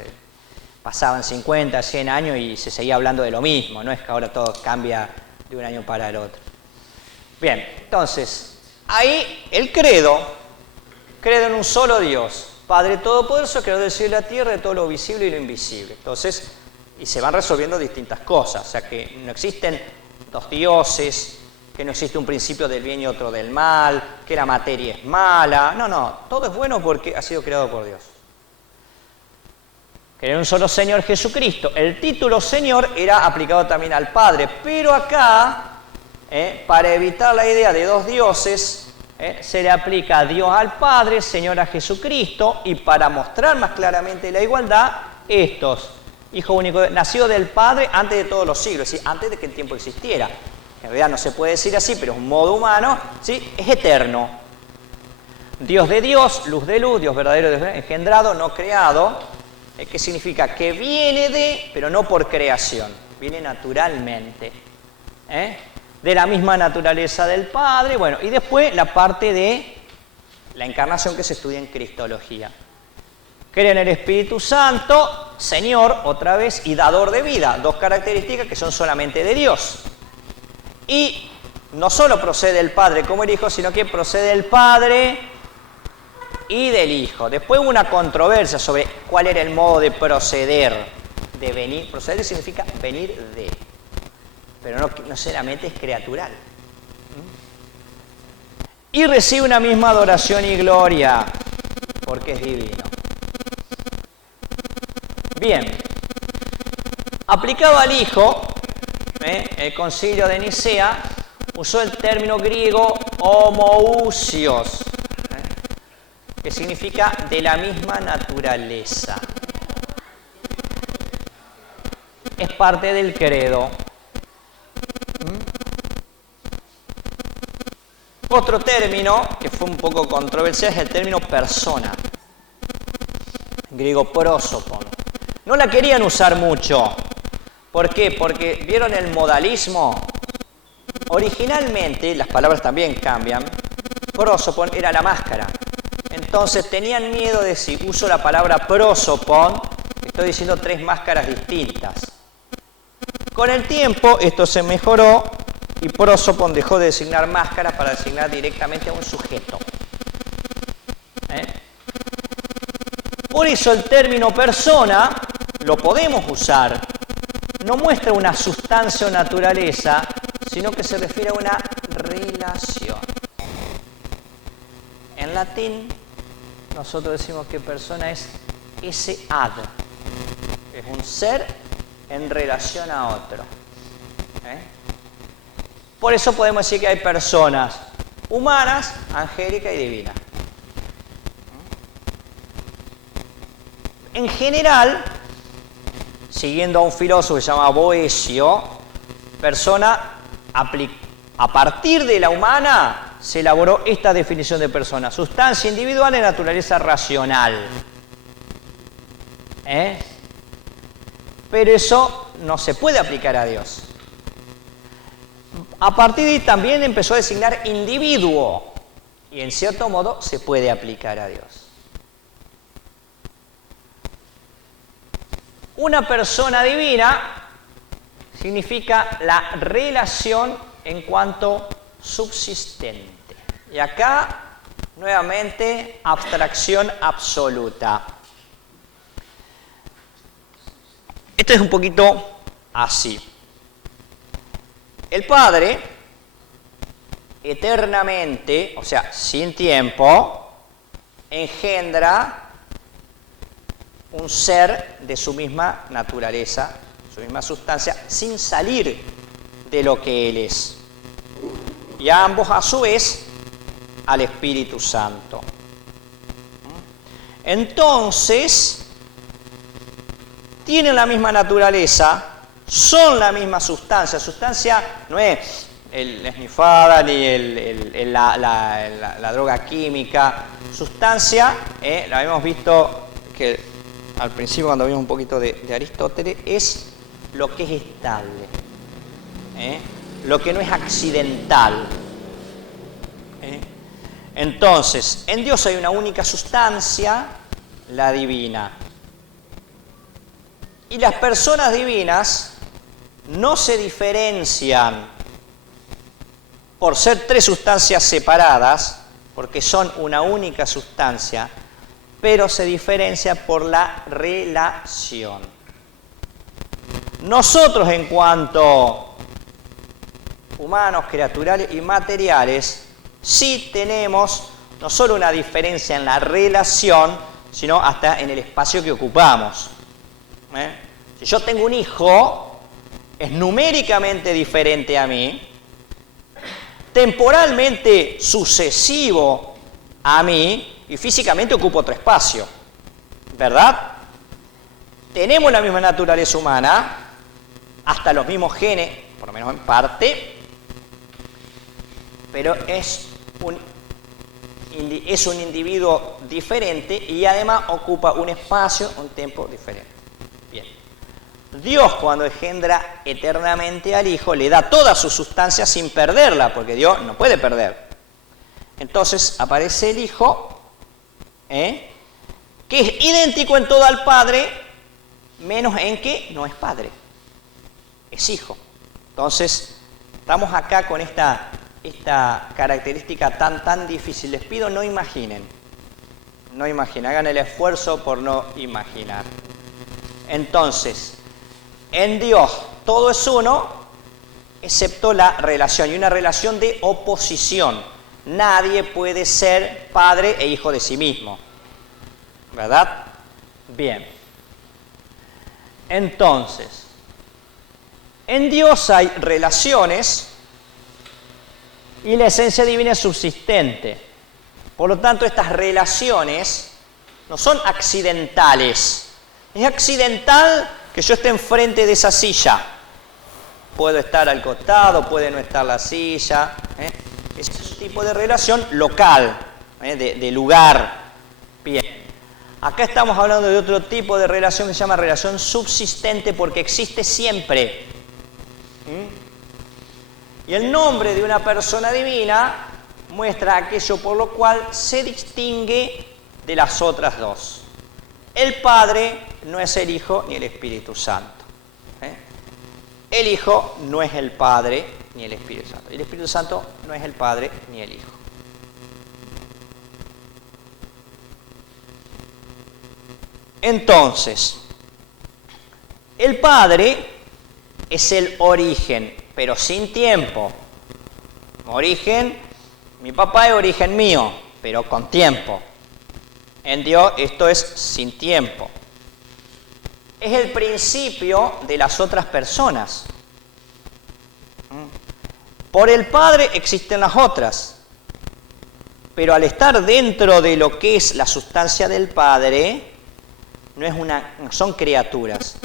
pasaban 50, 100 años y se seguía hablando de lo mismo, no es que ahora todo cambia de un año para el otro. Bien, entonces, ahí el credo en un solo Dios, Padre Todopoderoso, creador del cielo y la tierra, de todo lo visible y lo invisible. Entonces, y se van resolviendo distintas cosas, o sea que no existen dos dioses, que no existe un principio del bien y otro del mal, que la materia es mala. No, todo es bueno porque ha sido creado por Dios. Creer en un solo Señor Jesucristo. El título Señor era aplicado también al Padre, pero acá, para evitar la idea de dos dioses, se le aplica a Dios al Padre, Señor a Jesucristo, y para mostrar más claramente la igualdad, estos, Hijo único, nacido del Padre antes de todos los siglos, ¿sí? Antes de que el tiempo existiera. En realidad no se puede decir así, pero es un modo humano, ¿sí? Es eterno. Dios de Dios, luz de luz, Dios verdadero, Dios engendrado, no creado, que significa que viene de, pero no por creación, viene naturalmente, de la misma naturaleza del Padre. Bueno, y después la parte de la encarnación que se estudia en Cristología. Cree en el Espíritu Santo, Señor, otra vez, y dador de vida, dos características que son solamente de Dios. Y no solo procede del Padre como el Hijo, sino que procede del Padre y del Hijo. Después hubo una controversia sobre cuál era el modo de proceder, de venir. Proceder significa venir de, pero no necesariamente es criatural. Y recibe una misma adoración y gloria, porque es divino. Bien. Aplicado al Hijo, el Concilio de Nicea usó el término griego homoousios, que significa de la misma naturaleza. Es parte del credo. Otro término que fue un poco controversial es el término persona, en griego prosopon. No la querían usar mucho. ¿Por qué? Porque vieron el modalismo. Originalmente, las palabras también cambian, prosopon era la máscara. Entonces tenían miedo de si uso la palabra prosopon, estoy diciendo 3 máscaras distintas. Con el tiempo esto se mejoró y prosopon dejó de designar máscara para designar directamente a un sujeto. Por eso el término persona lo podemos usar. No muestra una sustancia o naturaleza, sino que se refiere a una relación. En latín, nosotros decimos que persona es esse ad. Es un ser en relación a otro. Por eso podemos decir que hay personas humanas, angélicas y divinas. En general, siguiendo a un filósofo que se llama Boecio, persona, a partir de la humana, se elaboró esta definición de persona: sustancia individual de naturaleza racional. Pero eso no se puede aplicar a Dios. A partir de ahí también empezó a designar individuo, y en cierto modo se puede aplicar a Dios. Una persona divina significa la relación en cuanto subsistente. Y acá, nuevamente, abstracción absoluta. Esto es un poquito así. El Padre, eternamente, o sea, sin tiempo, engendra un ser de su misma naturaleza, su misma sustancia, sin salir de lo que Él es. Y a ambos, a su vez, al Espíritu Santo. Entonces, tienen la misma naturaleza, son la misma sustancia. Sustancia no es el esnifada ni la droga química. Sustancia, la habíamos visto que al principio cuando vimos un poquito de Aristóteles, es lo que es estable, lo que no es accidental. Entonces, en Dios hay una única sustancia, la divina. Y las personas divinas no se diferencian por ser 3 sustancias separadas, porque son una única sustancia, pero se diferencia por la relación. Nosotros, en cuanto humanos, criaturales y materiales, sí tenemos no solo una diferencia en la relación, sino hasta en el espacio que ocupamos. Si yo tengo un hijo, es numéricamente diferente a mí, temporalmente sucesivo a mí, y físicamente ocupa otro espacio, ¿verdad? Tenemos la misma naturaleza humana, hasta los mismos genes, por lo menos en parte, pero es un individuo diferente y además ocupa un espacio, un tiempo diferente. Bien. Dios, cuando engendra eternamente al Hijo, le da toda su sustancia sin perderla, porque Dios no puede perder. Entonces aparece el Hijo, que es idéntico en todo al Padre, menos en que no es Padre, es Hijo. Entonces, estamos acá con esta característica tan difícil. Les pido no imaginen, hagan el esfuerzo por no imaginar. Entonces, en Dios todo es uno, excepto la relación, y una relación de oposición. Nadie puede ser padre e hijo de sí mismo, ¿verdad? Bien. Entonces, en Dios hay relaciones y la esencia divina es subsistente. Por lo tanto, estas relaciones no son accidentales. Es accidental que yo esté enfrente de esa silla. Puedo estar al costado, puede no estar la silla. Es un tipo de relación local, de lugar. Bien. Acá estamos hablando de otro tipo de relación que se llama relación subsistente porque existe siempre. Y el nombre de una persona divina muestra aquello por lo cual se distingue de las otras dos. El Padre no es el Hijo ni el Espíritu Santo. El Hijo no es el Padre ni el Espíritu Santo. El Espíritu Santo no es el Padre ni el Hijo. Entonces, el Padre es el origen, pero sin tiempo. Origen, mi papá es origen mío, pero con tiempo. En Dios esto es sin tiempo. Es el principio de las otras personas. Por el Padre existen las otras, pero al estar dentro de lo que es la sustancia del Padre, no son criaturas.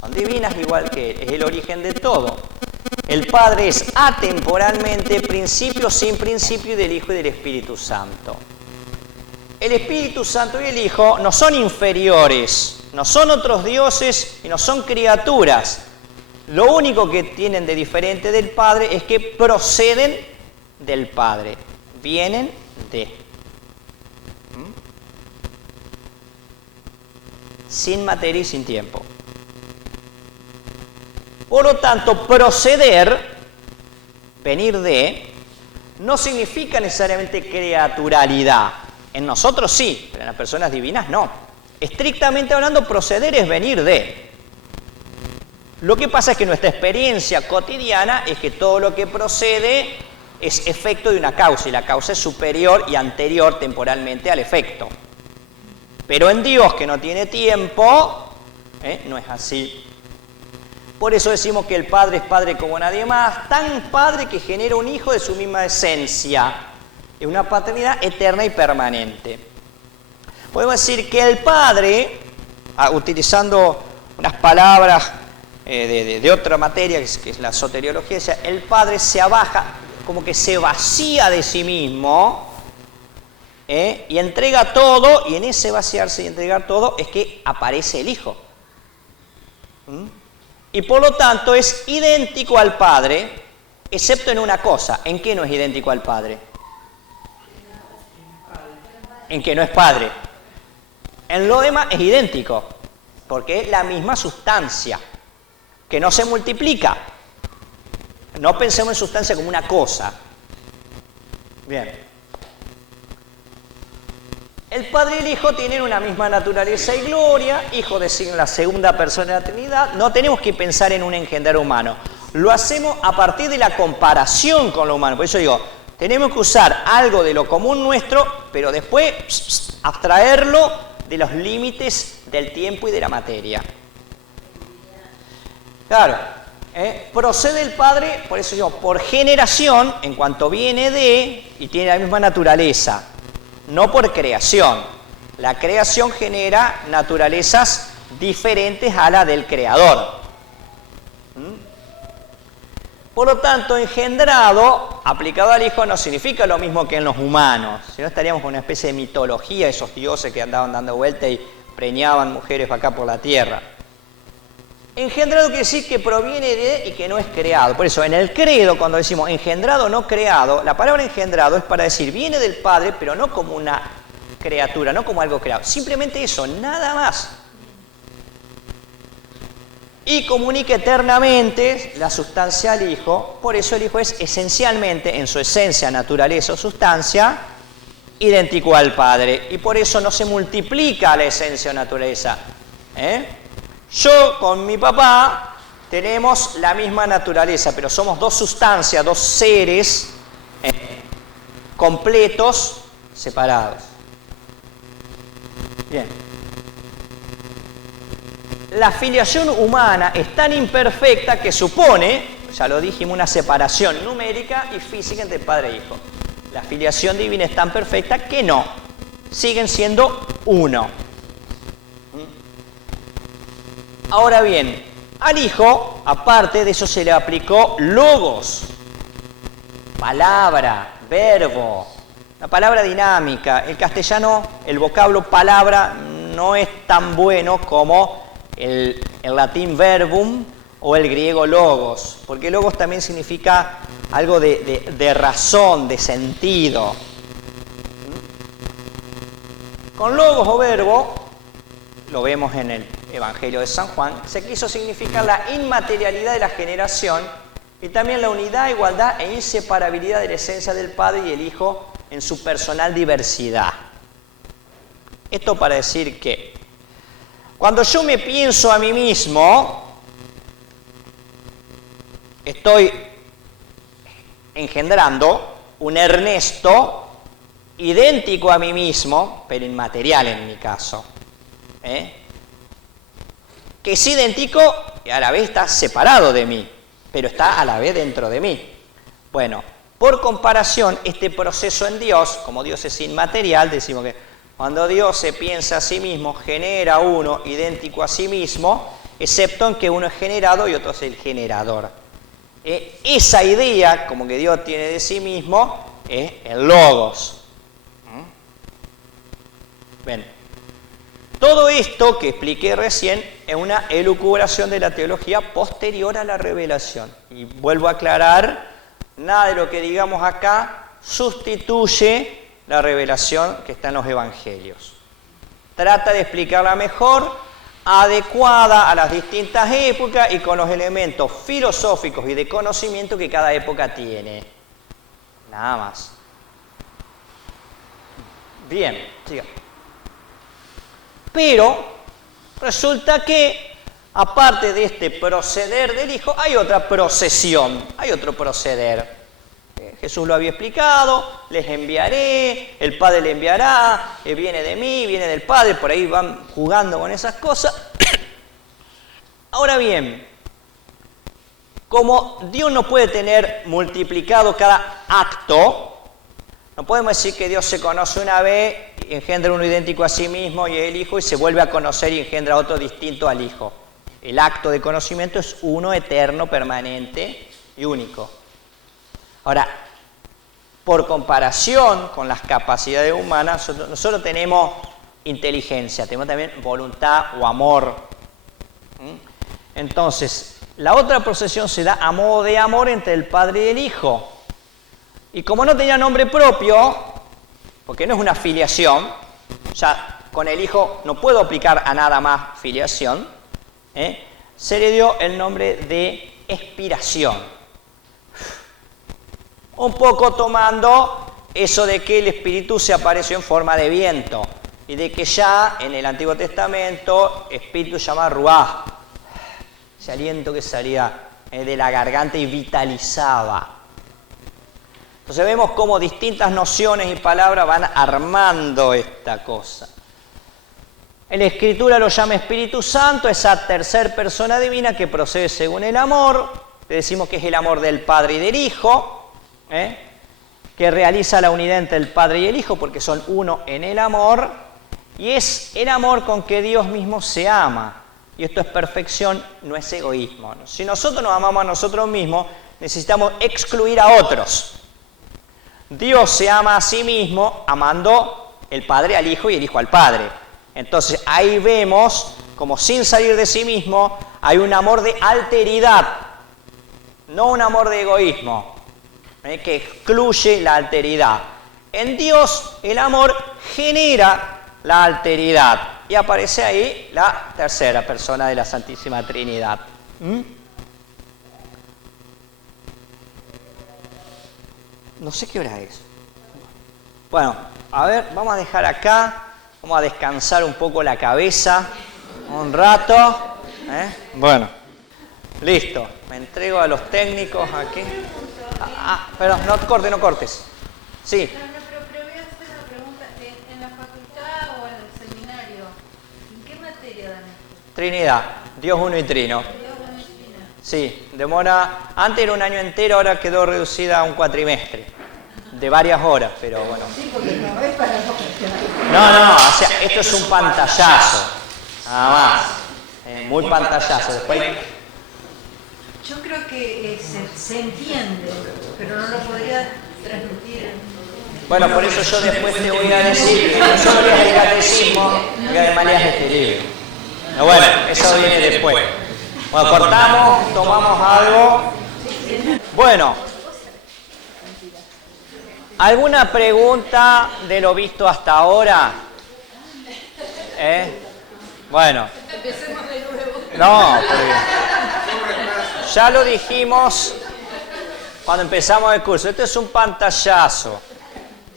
Son divinas igual que Él, es el origen de todo. El Padre es atemporalmente principio sin principio del Hijo y del Espíritu Santo. El Espíritu Santo y el Hijo no son inferiores, no son otros dioses y no son criaturas. Lo único que tienen de diferente del Padre es que proceden del Padre, vienen de. Sin materia y sin tiempo. Por lo tanto, proceder, venir de, no significa necesariamente creaturalidad. En nosotros sí, pero en las personas divinas no. Estrictamente hablando, proceder es venir de. Lo que pasa es que nuestra experiencia cotidiana es que todo lo que procede es efecto de una causa, y la causa es superior y anterior temporalmente al efecto. Pero en Dios, que no tiene tiempo, no es así. Por eso decimos que el Padre es Padre como nadie más, tan Padre que genera un Hijo de su misma esencia. Es una paternidad eterna y permanente. Podemos decir que el Padre, utilizando unas palabras de otra materia, que es la soteriología, o sea, el Padre se abaja, como que se vacía de sí mismo, y entrega todo, y en ese vaciarse y entregar todo es que aparece el Hijo. Y por lo tanto es idéntico al Padre, excepto en una cosa. ¿En qué no es idéntico al Padre? En que no es Padre. En lo demás es idéntico, porque es la misma sustancia, que no se multiplica. No pensemos en sustancia como una cosa. Bien. El Padre y el Hijo tienen una misma naturaleza y gloria. Hijo designa la segunda persona de la Trinidad. No tenemos que pensar en un engendrar humano. Lo hacemos a partir de la comparación con lo humano. Por eso digo, tenemos que usar algo de lo común nuestro, pero después abstraerlo de los límites del tiempo y de la materia. Claro, procede el Padre, por eso digo, por generación, en cuanto viene de y tiene la misma naturaleza. No por creación. La creación genera naturalezas diferentes a la del Creador. Por lo tanto, engendrado, aplicado al Hijo, no significa lo mismo que en los humanos. Si no, estaríamos con una especie de mitología, esos dioses que andaban dando vuelta y preñaban mujeres acá por la tierra. Engendrado quiere decir que proviene de y que no es creado. Por eso, en el credo, cuando decimos engendrado, no creado, la palabra engendrado es para decir, viene del Padre, pero no como una criatura, no como algo creado. Simplemente eso, nada más. Y comunica eternamente la sustancia al Hijo. Por eso el Hijo es esencialmente, en su esencia, naturaleza o sustancia, idéntico al Padre. Y por eso no se multiplica la esencia o naturaleza. Yo con mi papá tenemos la misma naturaleza, pero somos dos sustancias, dos seres completos, separados. Bien. la filiación humana es tan imperfecta que supone, ya lo dijimos, una separación numérica y física entre Padre e Hijo. La filiación divina es tan perfecta que no, siguen siendo uno. Ahora bien, al Hijo, aparte de eso, se le aplicó logos, palabra, verbo, la palabra dinámica. El castellano, el vocablo palabra no es tan bueno como el latín verbum o el griego logos, porque logos también significa algo de razón, de sentido. Con logos o verbo, lo vemos en el Evangelio de San Juan, se quiso significar la inmaterialidad de la generación y también la unidad, igualdad e inseparabilidad de la esencia del Padre y el Hijo en su personal diversidad. Esto para decir que cuando yo me pienso a mí mismo, estoy engendrando un Ernesto idéntico a mí mismo, pero inmaterial en mi caso, que es idéntico y a la vez está separado de mí, pero está a la vez dentro de mí. Bueno, por comparación, este proceso en Dios, como Dios es inmaterial, decimos que cuando Dios se piensa a sí mismo, genera uno idéntico a sí mismo, excepto en que uno es generado y otro es el generador. Esa idea, como que Dios tiene de sí mismo, es el logos. Bien. Todo esto que expliqué recién es una elucubración de la teología posterior a la revelación. Y vuelvo a aclarar, nada de lo que digamos acá sustituye la revelación que está en los evangelios. Trata de explicarla mejor, adecuada a las distintas épocas y con los elementos filosóficos y de conocimiento que cada época tiene. Nada más. Bien, siga. Pero resulta que, aparte de este proceder del Hijo, hay otra procesión, hay otro proceder. Jesús lo había explicado, les enviaré, el Padre le enviará, viene de mí, viene del Padre, por ahí van jugando con esas cosas. Ahora bien, como Dios no puede tener multiplicado cada acto, no podemos decir que Dios se conoce una vez, engendra uno idéntico a sí mismo y el Hijo, y se vuelve a conocer y engendra otro distinto al Hijo. El acto de conocimiento es uno, eterno, permanente y único. Ahora, por comparación con las capacidades humanas, nosotros tenemos inteligencia, tenemos también voluntad o amor. Entonces, la otra procesión se da a modo de amor entre el Padre y el Hijo. Y como no tenía nombre propio, porque no es una filiación, ya con el Hijo no puedo aplicar a nada más filiación, se le dio el nombre de expiración. Un poco tomando eso de que el Espíritu se apareció en forma de viento y de que ya en el Antiguo Testamento Espíritu se llama Ruaj, ese aliento que salía de la garganta y vitalizaba. Entonces vemos cómo distintas nociones y palabras van armando esta cosa. En la Escritura lo llama Espíritu Santo, esa tercer persona divina que procede según el amor, le decimos que es el amor del Padre y del Hijo, que realiza la unidad entre el Padre y el Hijo porque son uno en el amor, y es el amor con que Dios mismo se ama. Y esto es perfección, no es egoísmo. Si nosotros nos amamos a nosotros mismos, necesitamos excluir a otros. Dios se ama a sí mismo amando el Padre al Hijo y el Hijo al Padre. Entonces ahí vemos como sin salir de sí mismo hay un amor de alteridad, no un amor de egoísmo, que excluye la alteridad. En Dios el amor genera la alteridad y aparece ahí la tercera persona de la Santísima Trinidad. No sé qué hora es. Bueno, a ver, vamos a dejar acá, vamos a descansar un poco la cabeza, un rato. Bueno, listo, me entrego a los técnicos aquí. Perdón, no cortes. Sí. Pero voy a hacer una pregunta. ¿En la facultad o en el seminario, en qué materia dan esto? Trinidad. Dios uno y trino. Sí, demora, antes era un año entero, ahora quedó reducida a un cuatrimestre, de varias horas, pero bueno. Sí, porque no es para no cuestionar. No, o sea, esto es un pantallazo, nada más, muy pantallazo. Después, Yo creo que se entiende, pero no lo podría transmitir. bueno, por eso yo después te voy a decir que no solo leas el catecismo, que además leas este libro. Pero bueno, eso viene después. Bueno, cortamos, tomamos algo. Bueno, ¿alguna pregunta de lo visto hasta ahora? Bueno. Empecemos de nuevo. No, porque ya lo dijimos cuando empezamos el curso. Esto es un pantallazo.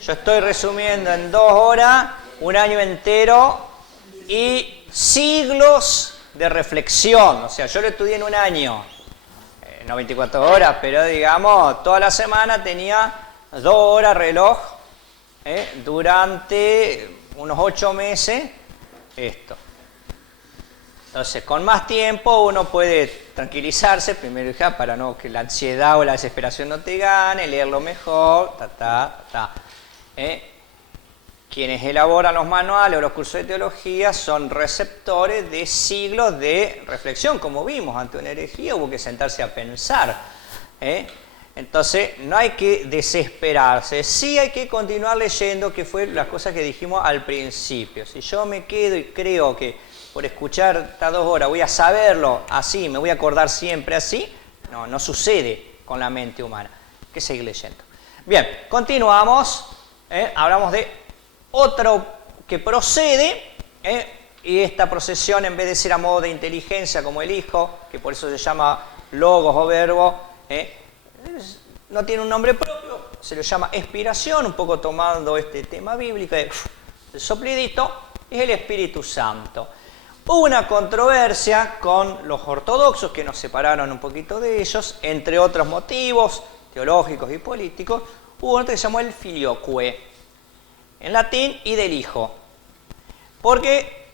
Yo estoy resumiendo en 2 horas, un año entero y siglos de reflexión. O sea, yo lo estudié en un año, no 24 horas, pero digamos, toda la semana tenía 2 horas reloj, durante unos 8 meses, esto. Entonces, con más tiempo uno puede tranquilizarse, primero para no que la ansiedad o la desesperación no te gane, leerlo mejor, Quienes elaboran los manuales o los cursos de teología son receptores de siglos de reflexión. Como vimos, ante una herejía hubo que sentarse a pensar. Entonces, no hay que desesperarse. Sí hay que continuar leyendo, que fue las cosas que dijimos al principio. Si yo me quedo y creo que por escuchar estas 2 horas voy a saberlo así, me voy a acordar siempre así, no sucede con la mente humana. Hay que seguir leyendo. Bien, continuamos. Hablamos de otro que procede, y esta procesión, en vez de ser a modo de inteligencia como el Hijo, que por eso se llama logos o verbo, no tiene un nombre propio, se le llama expiración, un poco tomando este tema bíblico, el soplidito, es el Espíritu Santo. Hubo una controversia con los ortodoxos que nos separaron un poquito de ellos, entre otros motivos teológicos y políticos. Hubo otro que se llamó el filioque, en latín, y del Hijo. Porque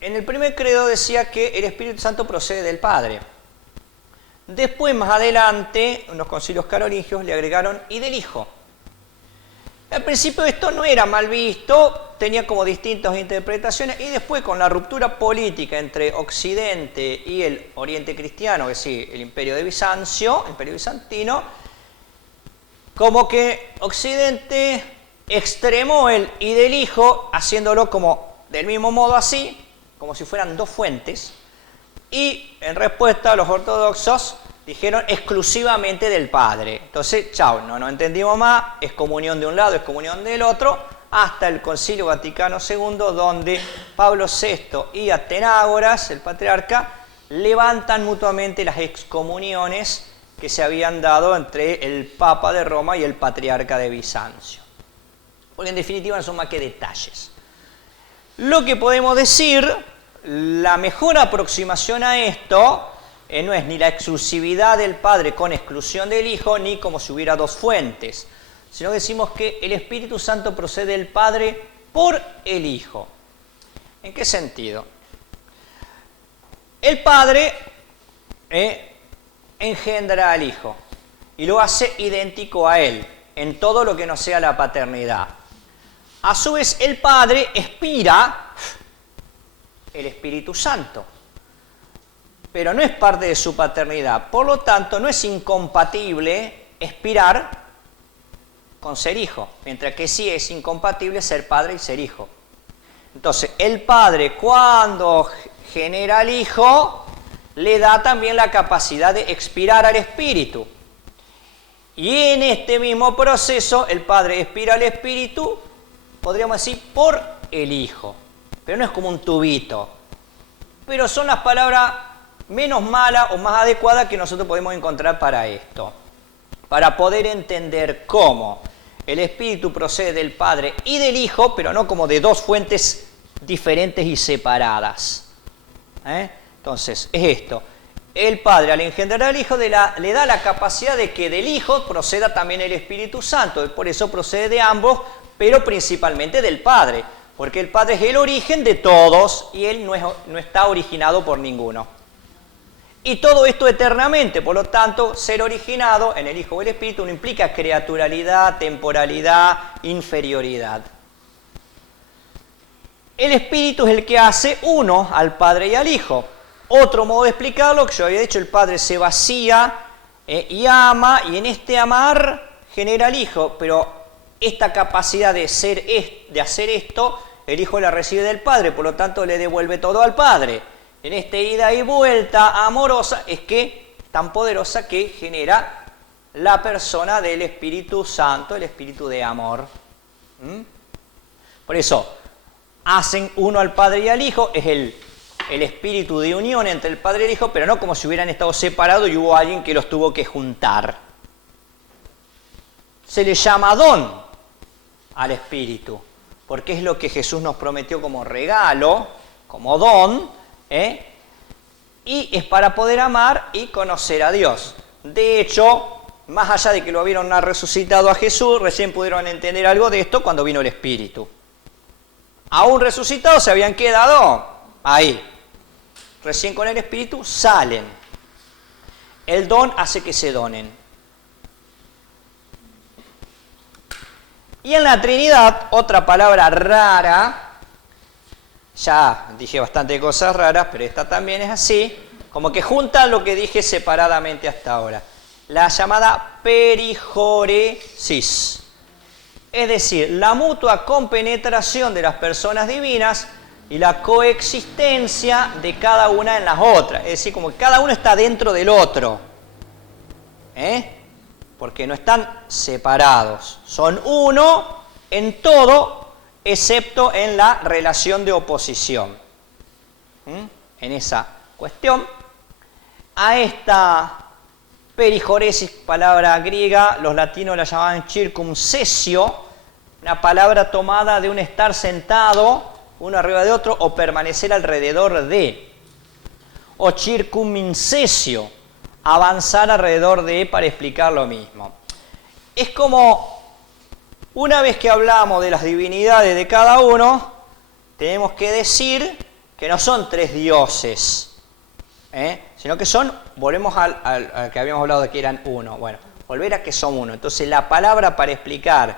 en el primer credo decía que el Espíritu Santo procede del Padre. Después, más adelante, en los concilios carolingios le agregaron y del Hijo. Al principio esto no era mal visto, tenía como distintas interpretaciones, y después con la ruptura política entre Occidente y el Oriente cristiano, es decir, el Imperio de Bizancio, el Imperio bizantino, como que Occidente extremó el y del Hijo, haciéndolo como del mismo modo así, como si fueran 2 fuentes, y en respuesta los ortodoxos dijeron exclusivamente del Padre. Entonces, chao, no entendimos más, es comunión de un lado, es comunión del otro, hasta el Concilio Vaticano II, donde Pablo VI y Atenágoras, el patriarca, levantan mutuamente las excomuniones que se habían dado entre el Papa de Roma y el Patriarca de Bizancio. Porque en definitiva no son más que detalles. Lo que podemos decir, la mejor aproximación a esto, no es ni la exclusividad del Padre con exclusión del Hijo, ni como si hubiera 2 fuentes, sino que decimos que el Espíritu Santo procede del Padre por el Hijo. ¿En qué sentido? El Padre engendra al Hijo y lo hace idéntico a Él en todo lo que no sea la paternidad. A su vez, el Padre expira el Espíritu Santo, pero no es parte de su paternidad. Por lo tanto, no es incompatible expirar con ser hijo, mientras que sí es incompatible ser padre y ser hijo. Entonces, el Padre, cuando genera al Hijo, le da también la capacidad de expirar al Espíritu. Y en este mismo proceso, el Padre expira al Espíritu, podríamos decir, por el Hijo. Pero no es como un tubito. Pero son las palabras menos malas o más adecuadas que nosotros podemos encontrar para esto. Para poder entender cómo el Espíritu procede del Padre y del Hijo, pero no como de 2 fuentes diferentes y separadas. Entonces, es esto. El Padre, al engendrar al Hijo, le da la capacidad de que del Hijo proceda también el Espíritu Santo. Por eso procede de ambos, pero principalmente del Padre. Porque el Padre es el origen de todos y Él no está originado por ninguno. Y todo esto eternamente, por lo tanto, ser originado en el Hijo o el Espíritu no implica creaturalidad, temporalidad, inferioridad. El Espíritu es el que hace uno al Padre y al Hijo. Otro modo de explicarlo, que yo había dicho, el Padre se vacía y ama, y en este amar genera al Hijo, pero esta capacidad de hacer esto, el Hijo la recibe del Padre, por lo tanto le devuelve todo al Padre. En esta ida y vuelta amorosa es que tan poderosa que genera la persona del Espíritu Santo, el Espíritu de amor. Por eso, hacen uno al Padre y al Hijo, es el espíritu de unión entre el Padre y el Hijo, pero no como si hubieran estado separados y hubo alguien que los tuvo que juntar. Se le llama don al Espíritu, porque es lo que Jesús nos prometió como regalo, como don, y es para poder amar y conocer a Dios. De hecho, más allá de que lo habieron resucitado a Jesús, recién pudieron entender algo de esto cuando vino el Espíritu. Aún resucitados se habían quedado ahí. Recién con el Espíritu salen. El don hace que se donen. Y en la Trinidad, otra palabra rara, ya dije bastante cosas raras, pero esta también es así, como que juntan lo que dije separadamente hasta ahora. La llamada perijoresis. Es decir, la mutua compenetración de las personas divinas y la coexistencia de cada una en las otras. Es decir, como que cada uno está dentro del otro. Porque no están separados. Son uno en todo, excepto en la relación de oposición. En esa cuestión. A esta perijoresis, palabra griega, los latinos la llamaban circumcesio, una palabra tomada de un estar sentado uno arriba de otro o permanecer alrededor de. O circumincesio, avanzar alrededor de para explicar lo mismo. Es como, una vez que hablamos de las divinidades de cada uno, tenemos que decir que no son tres dioses, sino que son, volvemos al que habíamos hablado de que eran uno. Bueno, volver a que son uno. Entonces la palabra para explicar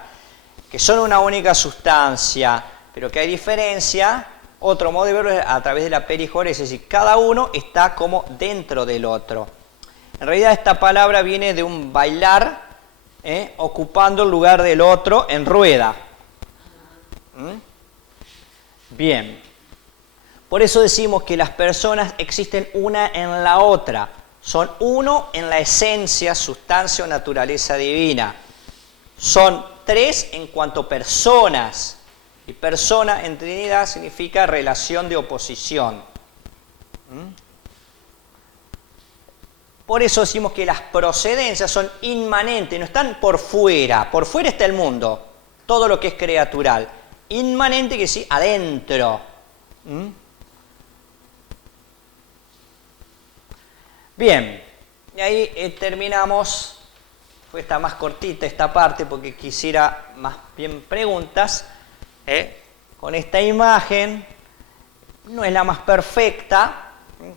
que son una única sustancia, pero que hay diferencia, otro modo de verlo es a través de la perijoresis, es decir, cada uno está como dentro del otro. En realidad esta palabra viene de un bailar, ocupando el lugar del otro en rueda. Bien. Por eso decimos que las personas existen una en la otra. Son uno en la esencia, sustancia o naturaleza divina. Son tres en cuanto a personas. Y persona en Trinidad significa relación de oposición. Por eso decimos que las procedencias son inmanentes, no están por fuera. Por fuera está el mundo, todo lo que es creatural. Inmanente quiere decir adentro. Bien, y ahí terminamos. Fue esta más cortita esta parte porque quisiera más bien preguntas. Con esta imagen, no es la más perfecta.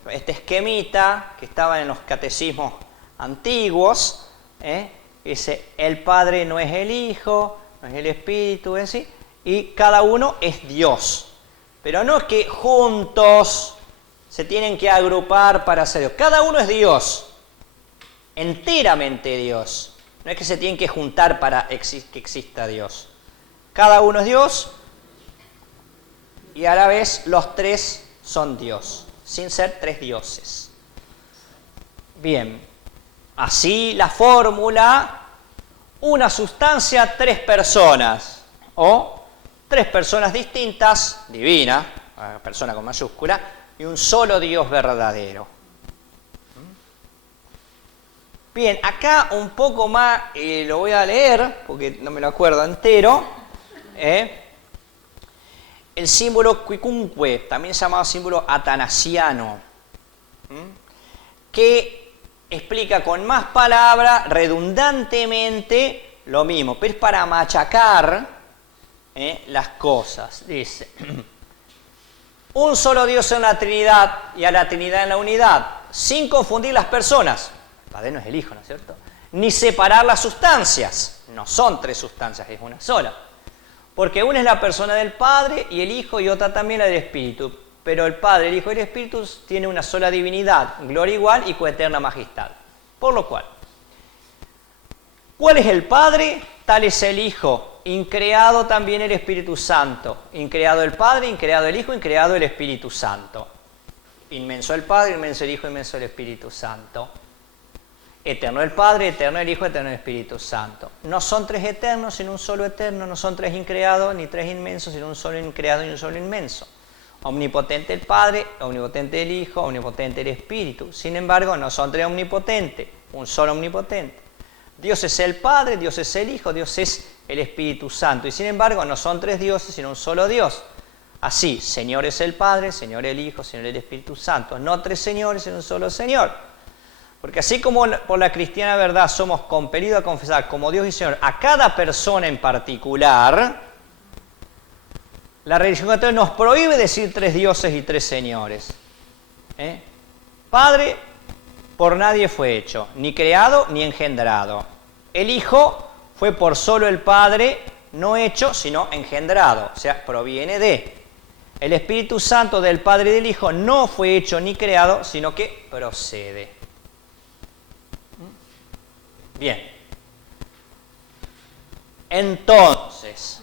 Este esquemita que estaba en los catecismos antiguos, dice, el Padre no es el Hijo, no es el Espíritu, y cada uno es Dios. Pero no es que juntos se tienen que agrupar para ser Dios. Cada uno es Dios, enteramente Dios. No es que se tienen que juntar para que exista Dios. Cada uno es Dios y a la vez los tres son Dios, sin ser tres dioses. Bien, así la fórmula, una sustancia, tres personas, o tres personas distintas, divina, persona con mayúscula, y un solo Dios verdadero. Bien, acá un poco más, lo voy a leer, porque no me lo acuerdo entero, el símbolo quicunque, también llamado símbolo atanasiano, que explica con más palabras, redundantemente, lo mismo, pero es para machacar las cosas. Dice, un solo Dios en la Trinidad y a la Trinidad en la unidad, sin confundir las personas. El Padre no es el Hijo, ¿no es cierto? Ni separar las sustancias. No son tres sustancias, es una sola. Porque una es la persona del Padre y el Hijo y otra también la del Espíritu. Pero el Padre, el Hijo y el Espíritu tienen una sola divinidad, gloria igual y coeterna majestad. Por lo cual, ¿cuál es el Padre? Tal es el Hijo, increado también el Espíritu Santo. Increado el Padre, increado el Hijo, increado el Espíritu Santo. Inmenso el Padre, inmenso el Hijo, inmenso el Espíritu Santo. Eterno el Padre, eterno el Hijo, eterno el Espíritu Santo. No son tres eternos, sino un solo eterno. No son tres increados, ni tres inmensos, sino un solo increado y un solo inmenso. Omnipotente el Padre, omnipotente el Hijo, omnipotente el Espíritu. Sin embargo, no son tres omnipotentes, un solo omnipotente. Dios es el Padre, Dios es el Hijo, Dios es el Espíritu Santo. Y sin embargo, no son tres dioses, sino un solo Dios. Así, Señor es el Padre, Señor el Hijo, Señor el Espíritu Santo. No tres señores, sino un solo Señor. Porque así como por la cristiana verdad somos compelidos a confesar como Dios y Señor a cada persona en particular, la religión católica nos prohíbe decir tres dioses y tres señores. Padre, por nadie fue hecho, ni creado ni engendrado. El Hijo fue por solo el Padre, no hecho, sino engendrado, o sea, proviene de. El Espíritu Santo del Padre y del Hijo no fue hecho ni creado, sino que procede. Bien. Entonces,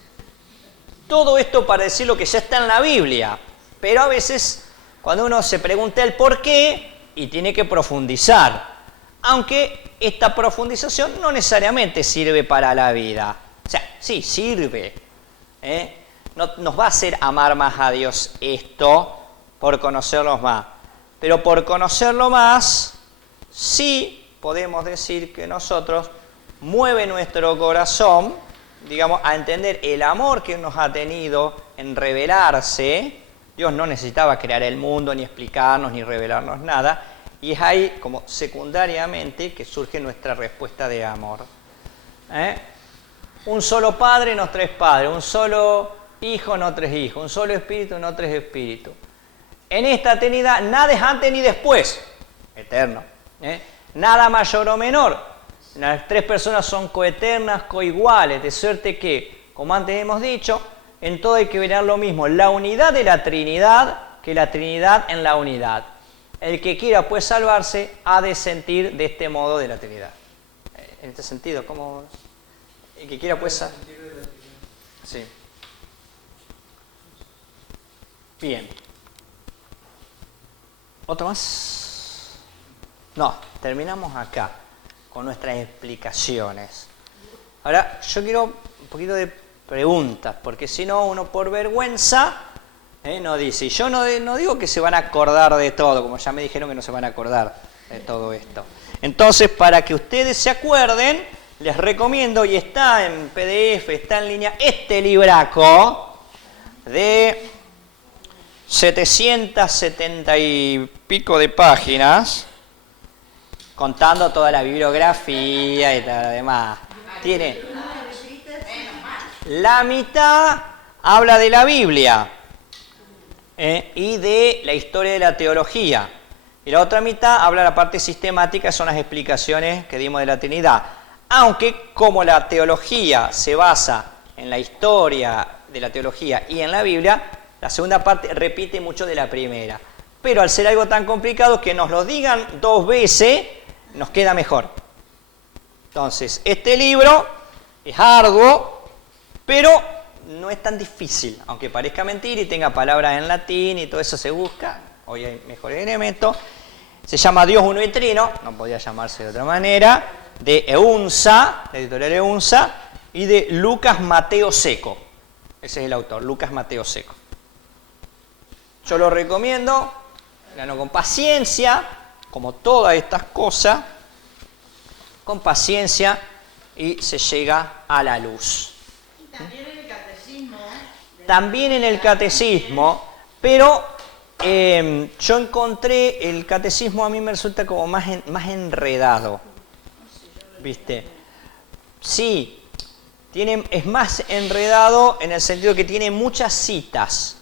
todo esto para decir lo que ya está en la Biblia, pero a veces cuando uno se pregunta el por qué y tiene que profundizar, aunque esta profundización no necesariamente sirve para la vida. O sea, sí, sirve. No nos va a hacer amar más a Dios esto por conocerlo más, pero por conocerlo más, sí podemos decir que nosotros mueve nuestro corazón, digamos, a entender el amor que nos ha tenido en revelarse. Dios no necesitaba crear el mundo, ni explicarnos, ni revelarnos nada, y es ahí, como secundariamente, que surge nuestra respuesta de amor. Un solo Padre, no tres padres, un solo Hijo, no tres hijos, un solo Espíritu, no tres espíritus. En esta eternidad nada es antes ni después, eterno. Nada mayor o menor. Las tres personas son coeternas, coiguales, de suerte que, como antes hemos dicho, en todo hay que ver lo mismo, la unidad de la Trinidad que la Trinidad en la unidad. El que quiera pues salvarse ha de sentir de este modo de la Trinidad. En este sentido, ¿cómo? El que quiera pues sí. Bien. ¿Otro más? No, terminamos acá con nuestras explicaciones. Ahora, yo quiero un poquito de preguntas, porque si no, uno por vergüenza no dice. Y yo no digo que se van a acordar de todo, como ya me dijeron que no se van a acordar de todo esto. Entonces, para que ustedes se acuerden, les recomiendo, y está en PDF, está en línea, este libraco de 770 y pico de páginas, contando toda la bibliografía y todo lo demás. Tiene la mitad habla de la Biblia y de la historia de la teología, y la otra mitad habla de la parte sistemática, son las explicaciones que dimos de la Trinidad. Aunque como la teología se basa en la historia de la teología y en la Biblia, la segunda parte repite mucho de la primera. Pero al ser algo tan complicado, que nos lo digan dos veces, nos queda mejor. Entonces, este libro es arduo, pero no es tan difícil, aunque parezca mentira y tenga palabras en latín y todo eso se busca. Hoy hay mejores elementos. Se llama Dios uno y trino, no podía llamarse de otra manera, de Eunsa, la editorial Eunsa, y de Lucas Mateo Seco. Ese es el autor, Lucas Mateo Seco. Yo lo recomiendo, léanlo con paciencia, como todas estas cosas, con paciencia, y se llega a la luz. Y también en el catecismo. También en el catecismo, pero yo encontré el catecismo, a mí me resulta como más enredado. ¿Viste? Sí, es más enredado en el sentido que tiene muchas citas.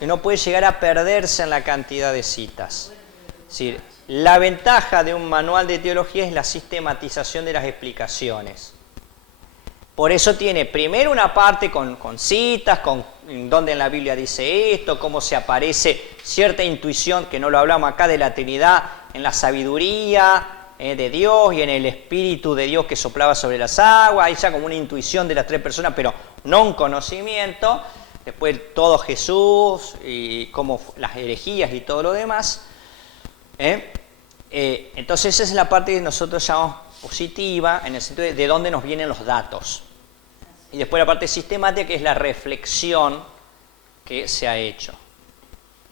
Y no puede llegar a perderse en la cantidad de citas. Es decir, La ventaja de un manual de teología es la sistematización de las explicaciones. Por eso tiene primero una parte con citas, con dónde en la Biblia dice esto, cómo se aparece cierta intuición, que no lo hablamos acá, de la Trinidad, en la sabiduría de Dios y en el Espíritu de Dios que soplaba sobre las aguas, ahí ya como una intuición de las tres personas, pero no un conocimiento. Después todo Jesús y como las herejías y todo lo demás. Entonces esa es la parte que nosotros llamamos positiva, en el sentido de dónde nos vienen los datos. Y después la parte sistemática, que es la reflexión que se ha hecho.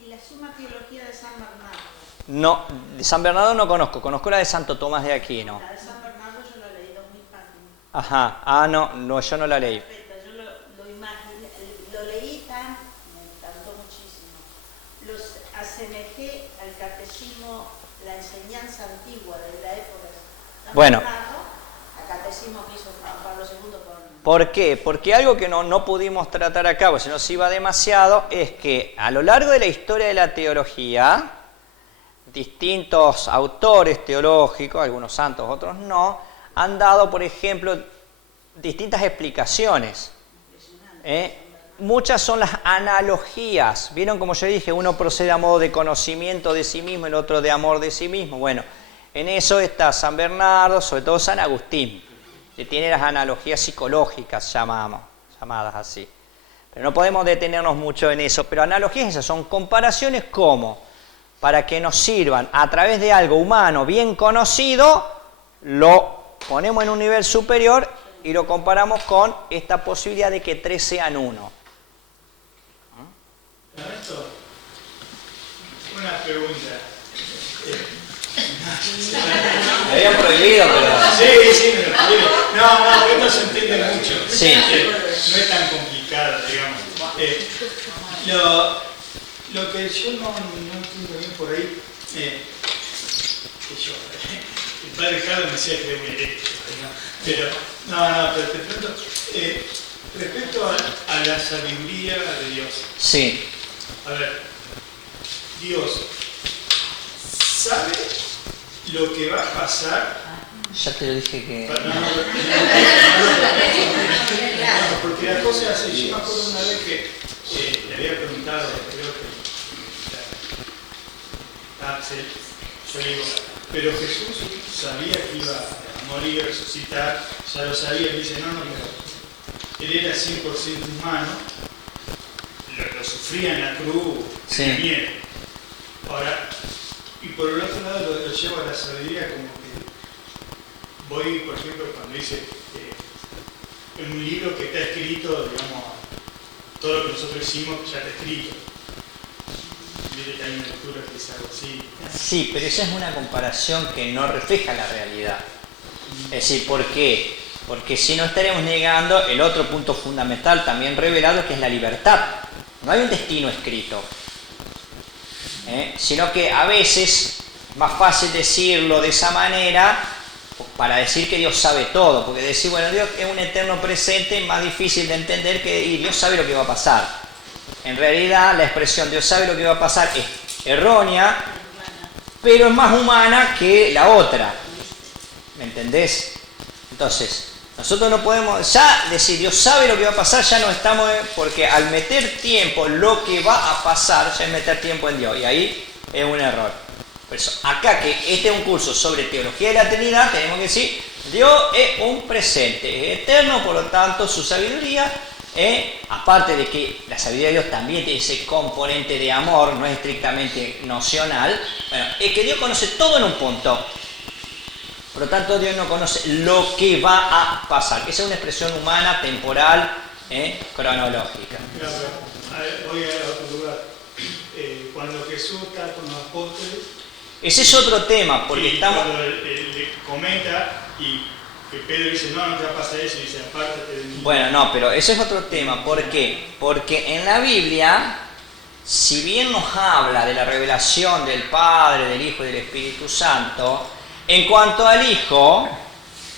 ¿Y la Suma Teología de San Bernardo? No, de San Bernardo no conozco la de Santo Tomás de Aquino. La de San Bernardo yo la leí 2000 páginas. Ajá, no, yo no la leí. Perfecto, yo lo imaginé, lo leí me encantó muchísimo. Los asemejé al catecismo, la enseñanza antigua de la época de San Bernardo, al catecismo que hizo Juan Pablo II con... ¿Por qué? Porque algo que no pudimos tratar acá, porque si no se iba demasiado, es que a lo largo de la historia de la teología, distintos autores teológicos, algunos santos, otros no, han dado, por ejemplo, distintas explicaciones. Muchas son las analogías. ¿Vieron como yo dije? Uno procede a modo de conocimiento de sí mismo, el otro de amor de sí mismo. Bueno, en eso está San Bernardo, sobre todo San Agustín, que tiene las analogías psicológicas, llamadas así. Pero no podemos detenernos mucho en eso. Pero analogías esas son comparaciones como, para que nos sirvan a través de algo humano bien conocido, lo ponemos en un nivel superior y lo comparamos con esta posibilidad de que tres sean uno. Ernesto, una pregunta. Me habían prohibido, pero... Sí, me lo prohíbe. No, esto se entiende mucho. Sí. No es tan complicado, digamos. Lo que yo no entiendo bien por ahí, el padre Carlos me decía que era un hereje, ¿no? Pero te pregunto, respecto a la sabiduría de Dios. Sí. A ver, Dios sabe lo que va a pasar. Ya te lo dije que... Porque la cosa es así. Yo me acuerdo una vez que le había preguntado, creo que... yo digo, pero Jesús sabía que iba a morir y resucitar, ya lo sabía, y dice, no, pero él era 100% humano, lo sufría en la cruz, tenía miedo. Ahora, y por el otro lado lo llevo a la sabiduría, como que voy, por ejemplo, cuando dice en un libro que está escrito, digamos, todo lo que nosotros hicimos ya está escrito. Mire que hay una lectura que dice algo así. Sí, pero esa es una comparación que no refleja la realidad. Es decir, ¿por qué? Porque si no estaremos negando el otro punto fundamental también revelado, que es la libertad. No hay un destino escrito. Sino que a veces es más fácil decirlo de esa manera para decir que Dios sabe todo. Porque decir, bueno, Dios es un eterno presente, es más difícil de entender que Dios sabe lo que va a pasar. En realidad, la expresión Dios sabe lo que va a pasar es errónea, pero es más humana que la otra. ¿Me entendés? Entonces, nosotros no podemos ya decir Dios sabe lo que va a pasar, ya no estamos, porque al meter tiempo lo que va a pasar, ya es meter tiempo en Dios, y ahí es un error. Por eso, acá que este es un curso sobre teología de la Trinidad, tenemos que decir, Dios es un presente, es eterno, por lo tanto su sabiduría, aparte de que la sabiduría de Dios también tiene ese componente de amor, no es estrictamente nocional, bueno, es que Dios conoce todo en un punto. Por lo tanto, Dios no conoce lo que va a pasar. Esa es una expresión humana, temporal, cronológica. Voy a otro lugar. Cuando Jesús está con los apóstoles... Ese es otro tema, porque estamos... Cuando le comenta y que Pedro dice, no te va a pasar eso, y dice, apártate de mí. Bueno, no, pero ese es otro tema. ¿Por qué? Porque en la Biblia, si bien nos habla de la revelación del Padre, del Hijo y del Espíritu Santo, en cuanto al Hijo,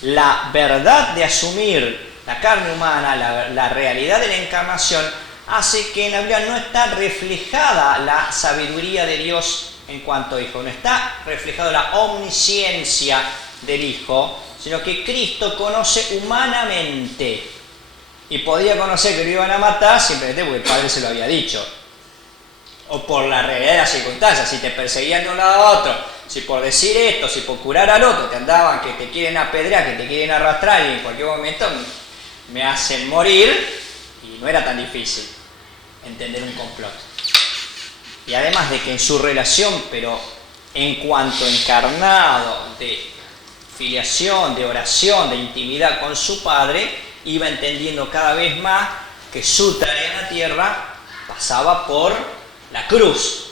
la verdad de asumir la carne humana, la realidad de la encarnación, hace que en la Biblia no está reflejada la sabiduría de Dios en cuanto a Hijo. No está reflejado la omnisciencia del Hijo, sino que Cristo conoce humanamente. Y podía conocer que lo iban a matar simplemente porque el Padre se lo había dicho. O por la realidad de las circunstancias, si te perseguían de un lado a otro, si por decir esto, si por curar al otro te andaban que te quieren apedrear, que te quieren arrastrar y en cualquier momento me hacen morir, y no era tan difícil entender un complot. Y además de que en su relación, pero en cuanto encarnado de filiación, de oración, de intimidad con su Padre, iba entendiendo cada vez más que su tarea en la tierra pasaba por la cruz.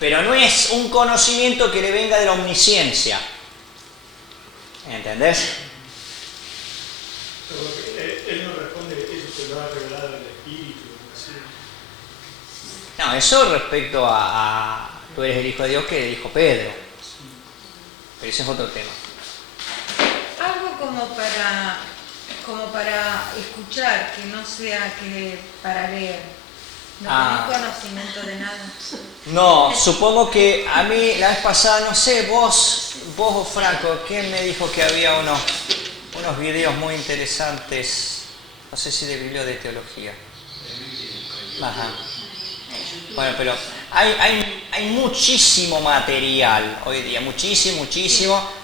Pero no es un conocimiento que le venga de la omnisciencia. ¿Entendés? Él no responde, eso te lo ha revelado el Espíritu. Así. No, eso respecto a tú eres el Hijo de Dios que le dijo Pedro. Pero ese es otro tema. Algo como para escuchar, que no sea que para leer. No tenés conocimiento de nada. No, supongo que a mí la vez pasada, no sé, vos o Franco, ¿quién me dijo que había unos videos muy interesantes? No sé si de Biblia o de teología. Ajá. Bueno, pero hay muchísimo material hoy día, muchísimo.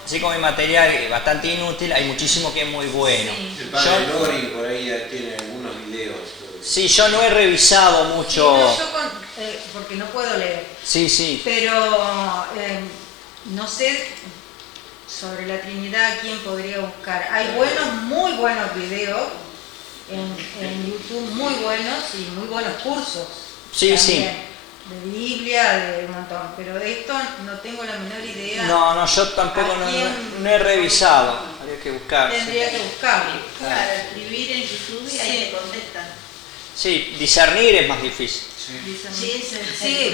Así como hay material bastante inútil, hay muchísimo que es muy bueno. Sí. El padre Lori por ahí tiene algunos videos. Sí, yo no he revisado mucho. Sí, porque no puedo leer. Sí. Pero no sé sobre la Trinidad quién podría buscar. Hay muy buenos videos en YouTube, muy buenos y muy buenos cursos. Sí, también, sí. De Biblia, de un montón. Pero de esto no tengo la menor idea. No, yo tampoco no he revisado. Habría que buscar. Tendría que buscarlo. Claro, escribir en YouTube y ahí te contestan. Sí, discernir es más difícil. Sí, Sí.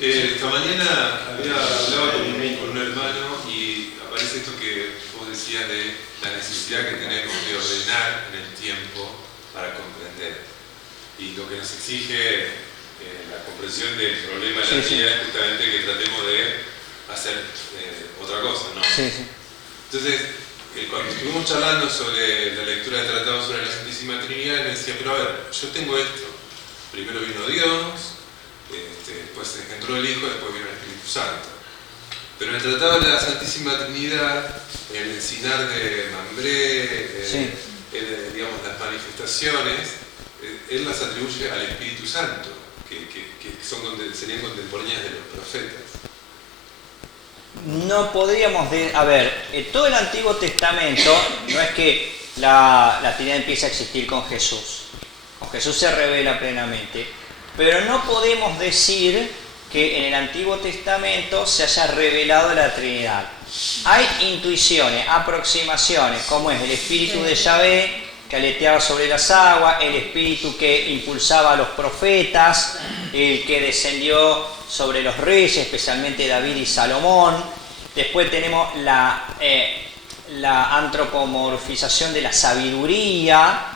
Esta mañana hablaba con un hermano y aparece esto que vos decías de la necesidad que tenemos de ordenar en el tiempo para comprender. Y lo que nos exige la comprensión del problema de la Trinidad es justamente que tratemos de hacer otra cosa, ¿no? Sí. Entonces, cuando estuvimos charlando sobre la lectura del Tratado sobre la Santísima Trinidad, me decía, pero a ver, yo tengo esto. Primero vino Dios, después engendró el Hijo, después vino el Espíritu Santo. Pero en el Tratado de la Santísima Trinidad, el encinar de Mambré, digamos, las manifestaciones, él las atribuye al Espíritu Santo, que serían contemporáneas de los profetas. No podríamos todo el Antiguo Testamento no es que la Trinidad empieza a existir con Jesús. Con Jesús se revela plenamente. Pero no podemos decir que en el Antiguo Testamento se haya revelado la Trinidad. Hay intuiciones, aproximaciones, como es el Espíritu de Yahvé, que aleteaba sobre las aguas, el Espíritu que impulsaba a los profetas, el que descendió sobre los reyes, especialmente David y Salomón. Después tenemos la antropomorfización de la sabiduría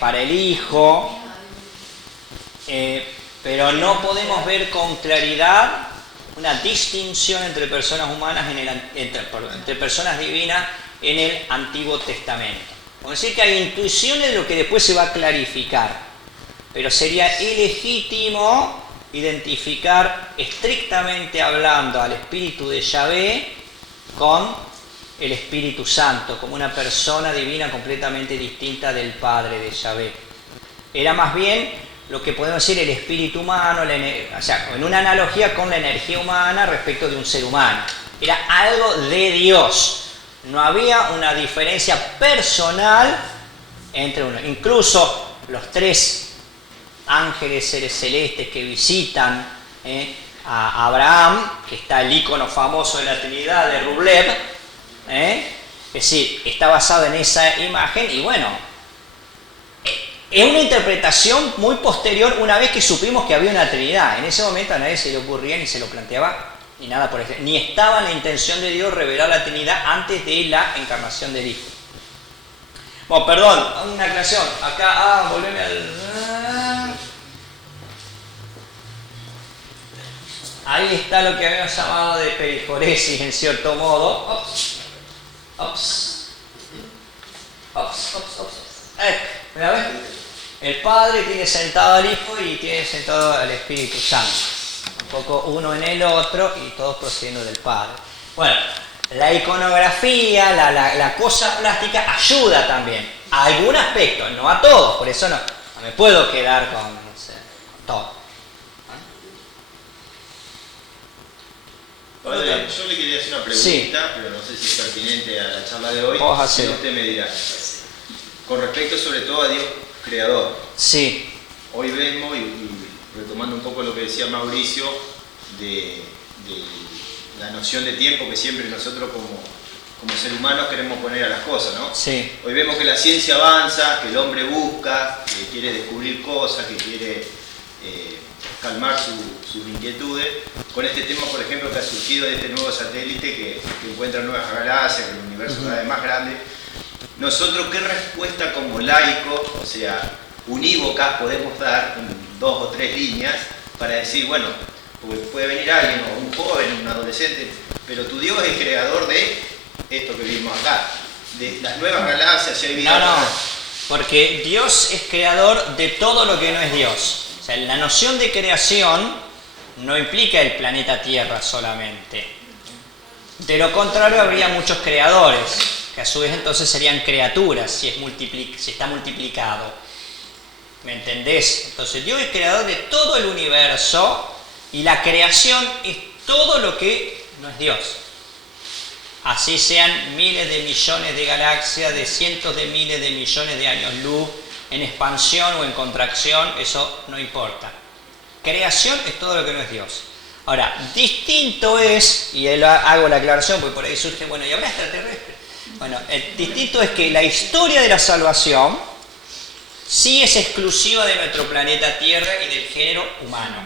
para el Hijo, pero no podemos ver con claridad una distinción entre personas humanas entre personas divinas en el Antiguo Testamento. Es decir, que hay intuiciones de lo que después se va a clarificar, pero sería ilegítimo identificar estrictamente hablando al Espíritu de Yahvé con el Espíritu Santo, como una persona divina completamente distinta del Padre de Yahvé. Era más bien lo que podemos decir el espíritu humano, o sea, en una analogía con la energía humana respecto de un ser humano. Era algo de Dios. No había una diferencia personal entre uno. Incluso los tres ángeles, seres celestes que visitan a Abraham, que está el icono famoso de la Trinidad de Rublev, es decir, está basado en esa imagen y bueno, es una interpretación muy posterior una vez que supimos que había una Trinidad. En ese momento a nadie se le ocurría ni se lo planteaba ni nada por eso. Ni estaba en la intención de Dios revelar la Trinidad antes de la encarnación del Hijo. Bueno, perdón, una aclaración. Acá, volveme al... Ahí está lo que habíamos llamado de periforesis, en cierto modo. Mira, ¿ves? El Padre tiene sentado al Hijo y tiene sentado al Espíritu Santo. Un poco uno en el otro y todos procediendo del Padre. Bueno, la iconografía, la cosa plástica ayuda también a algún aspecto, no a todos, por eso no me puedo quedar con, no sé, con todo. Padre, yo le quería hacer una pregunta, Sí. pero no sé si es pertinente a la charla de hoy. Vos Si hacelo. no, usted me dirá. Con respecto sobre todo a Dios creador. Sí, Hoy vemos, y retomando un poco lo que decía Mauricio, de la noción de tiempo que siempre nosotros como ser humanos queremos poner a las cosas, ¿no? sí, Hoy vemos que la ciencia avanza, que el hombre busca, que quiere descubrir cosas, que quiere calmar sus inquietudes. Con este tema, por ejemplo, que ha surgido de este nuevo satélite que encuentra nuevas galaxias, que el universo cada vez más grande. Nosotros, ¿qué respuesta como laicos, o sea, unívocas, podemos dar en 2 o 3 líneas para decir, bueno, puede venir alguien, o un joven, un adolescente, pero tu Dios es creador de esto que vivimos acá, de las nuevas galaxias, si hay vida. no, porque Dios es creador de todo lo que no es Dios. O sea, la noción de creación no implica el planeta Tierra solamente. De lo contrario, habría muchos creadores, que a su vez entonces serían criaturas, si está multiplicado. ¿Me entendés? Entonces Dios es creador de todo el universo y la creación es todo lo que no es Dios. Así sean miles de millones de galaxias, de cientos de miles de millones de años luz, en expansión o en contracción, eso no importa. Creación es todo lo que no es Dios. Ahora, distinto es, y hago la aclaración porque por ahí surge, bueno, ¿y habrá extraterrestres? Bueno, distinto es que la historia de la salvación sí es exclusiva de nuestro planeta Tierra y del género humano.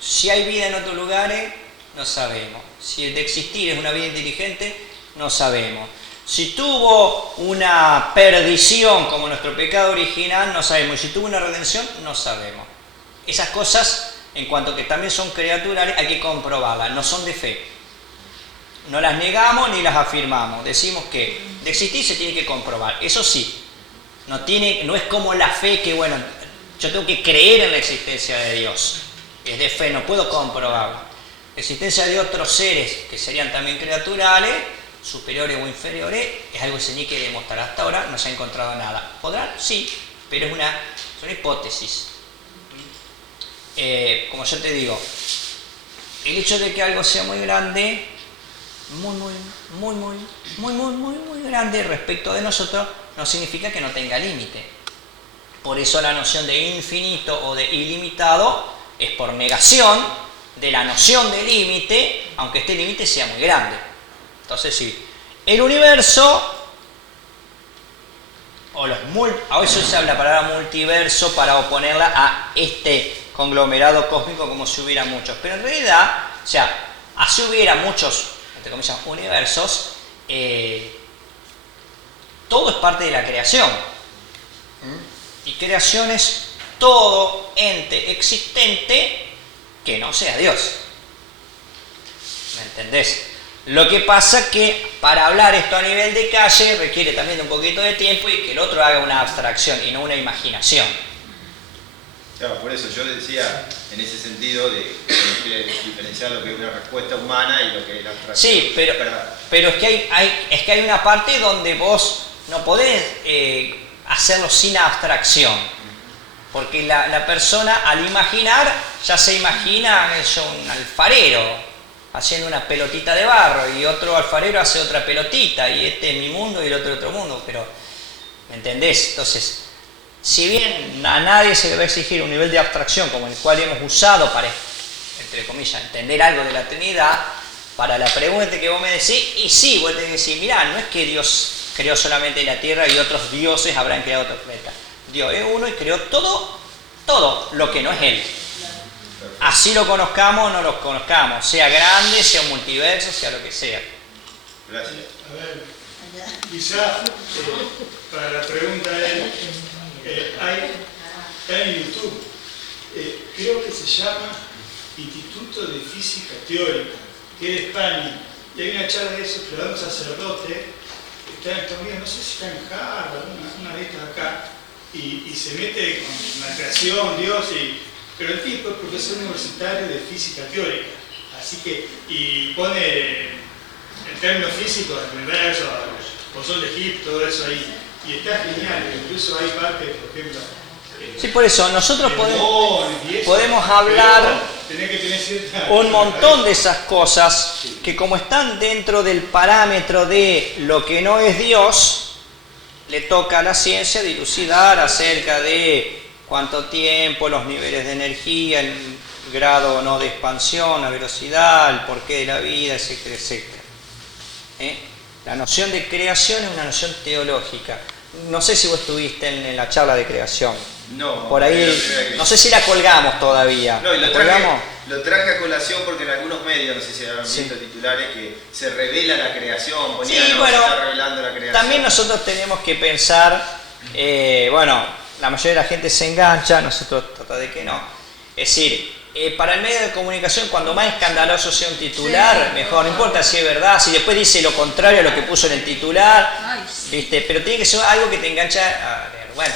Si hay vida en otros lugares, no sabemos. Si el de existir es una vida inteligente, no sabemos. Si tuvo una perdición como nuestro pecado original, no sabemos. Y si tuvo una redención, no sabemos. Esas cosas, en cuanto que también son criaturales, hay que comprobarlas, no son de fe. No las negamos ni las afirmamos. Decimos que de existir se tiene que comprobar. Eso sí, no es como la fe que, bueno, yo tengo que creer en la existencia de Dios. Es de fe, no puedo comprobarla. La existencia de otros seres que serían también criaturales, superiores o inferiores, es algo que se tiene que demostrar. Hasta ahora no se ha encontrado nada. ¿Podrán? Sí, pero es una hipótesis. Como yo te digo, el hecho de que algo sea muy grande, muy grande respecto de nosotros, no significa que no tenga límite. Por eso la noción de infinito o de ilimitado es por negación de la noción de límite, aunque este límite sea muy grande. Entonces sí, el universo, a veces se habla la palabra multiverso para oponerla a este conglomerado cósmico como si hubiera muchos, pero en realidad, o sea, así hubiera muchos, entre comillas, universos, todo es parte de la creación. Y creación es todo ente existente que no sea Dios. ¿Me entendés? Lo que pasa que para hablar esto a nivel de calle requiere también de un poquito de tiempo y que el otro haga una abstracción y no una imaginación. Claro, por eso yo decía en ese sentido de diferenciar lo que es una respuesta humana y lo que es la abstracción. Sí, pero es que hay una parte donde vos no podés hacerlo sin abstracción. Porque la persona al imaginar ya se imagina un alfarero haciendo una pelotita de barro y otro alfarero hace otra pelotita y este es mi mundo y el otro mundo, pero ¿me entendés? Entonces, si bien a nadie se le va a exigir un nivel de abstracción como el cual hemos usado para, entre comillas, entender algo de la Trinidad, para la pregunta que vos me decís, y sí, vos tenés que decir, mirá, no es que Dios creó solamente la tierra y otros dioses habrán creado otros planetas. Dios es uno y creó todo lo que no es Él. Así lo conozcamos o no lo conozcamos, sea grande, sea un multiverso, sea lo que sea. Gracias. A ver, quizá para la pregunta hay, está en YouTube, creo que se llama Instituto de Física Teórica, que es de España. Y hay una charla de eso que lo da un sacerdote, está en Estados Unidos, no sé si está en Harvard, una de estas acá, y se mete con la creación, Dios, pero el tipo es profesor universitario de física teórica, así que, y pone en términos físicos, el universo, el sol de Egipto, todo eso ahí, y está genial, incluso hay partes, por ejemplo, Sí, por eso nosotros demonios, podemos hablar tenés que tener cierta un montón de esas cosas que, como están dentro del parámetro de lo que no es Dios, le toca a la ciencia dilucidar acerca de cuánto tiempo, los niveles de energía, el grado o no de expansión, la velocidad, el porqué de la vida, etcétera, etcétera. La noción de creación es una noción teológica. No sé si vos estuviste en la charla de creación. No. Por ahí, no sé si la colgamos todavía. No, y ¿La lo colgamos? traje a colación porque en algunos medios, no sé si habrán visto titulares, que se revela la creación, ponían, Sí, no, bueno, se está revelando la creación. También nosotros tenemos que pensar, bueno, la mayoría de la gente se engancha, nosotros tratamos de que no. Es decir, para el medio de comunicación, cuando más escandaloso sea un titular, mejor, no importa si es verdad, si después dice lo contrario a lo que puso en el titular, ¿viste? Pero tiene que ser algo que te engancha a leer. Bueno,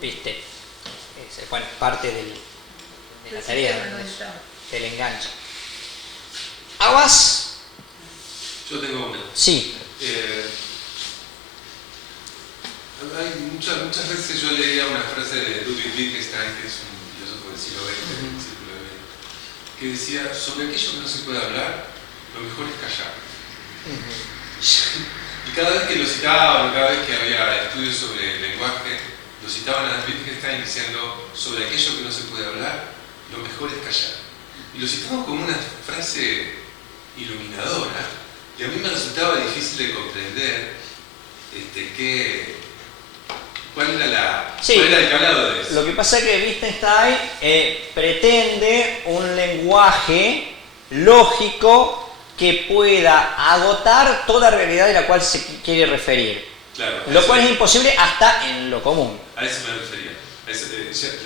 ¿viste? Es, bueno, parte de la tarea, del enganche. ¿Aguas? Yo tengo una. Sí. Hay muchas veces yo leía una frase de Ludwig Wittgenstein, que es un filósofo del siglo XX, del siglo XX, que decía, sobre aquello que no se puede hablar, lo mejor es callar. Y cada vez que lo citaban, cada vez que había estudios sobre el lenguaje, lo citaban a Wittgenstein diciendo, sobre aquello que no se puede hablar, lo mejor es callar. Y lo citaban como una frase iluminadora, y a mí me resultaba difícil de comprender ¿cuál era el que hablaba de eso? Lo que pasa es que Wittgenstein pretende un lenguaje lógico que pueda agotar toda realidad de la cual se quiere referir. Claro, lo cual es imposible hasta en lo común. A eso me refería.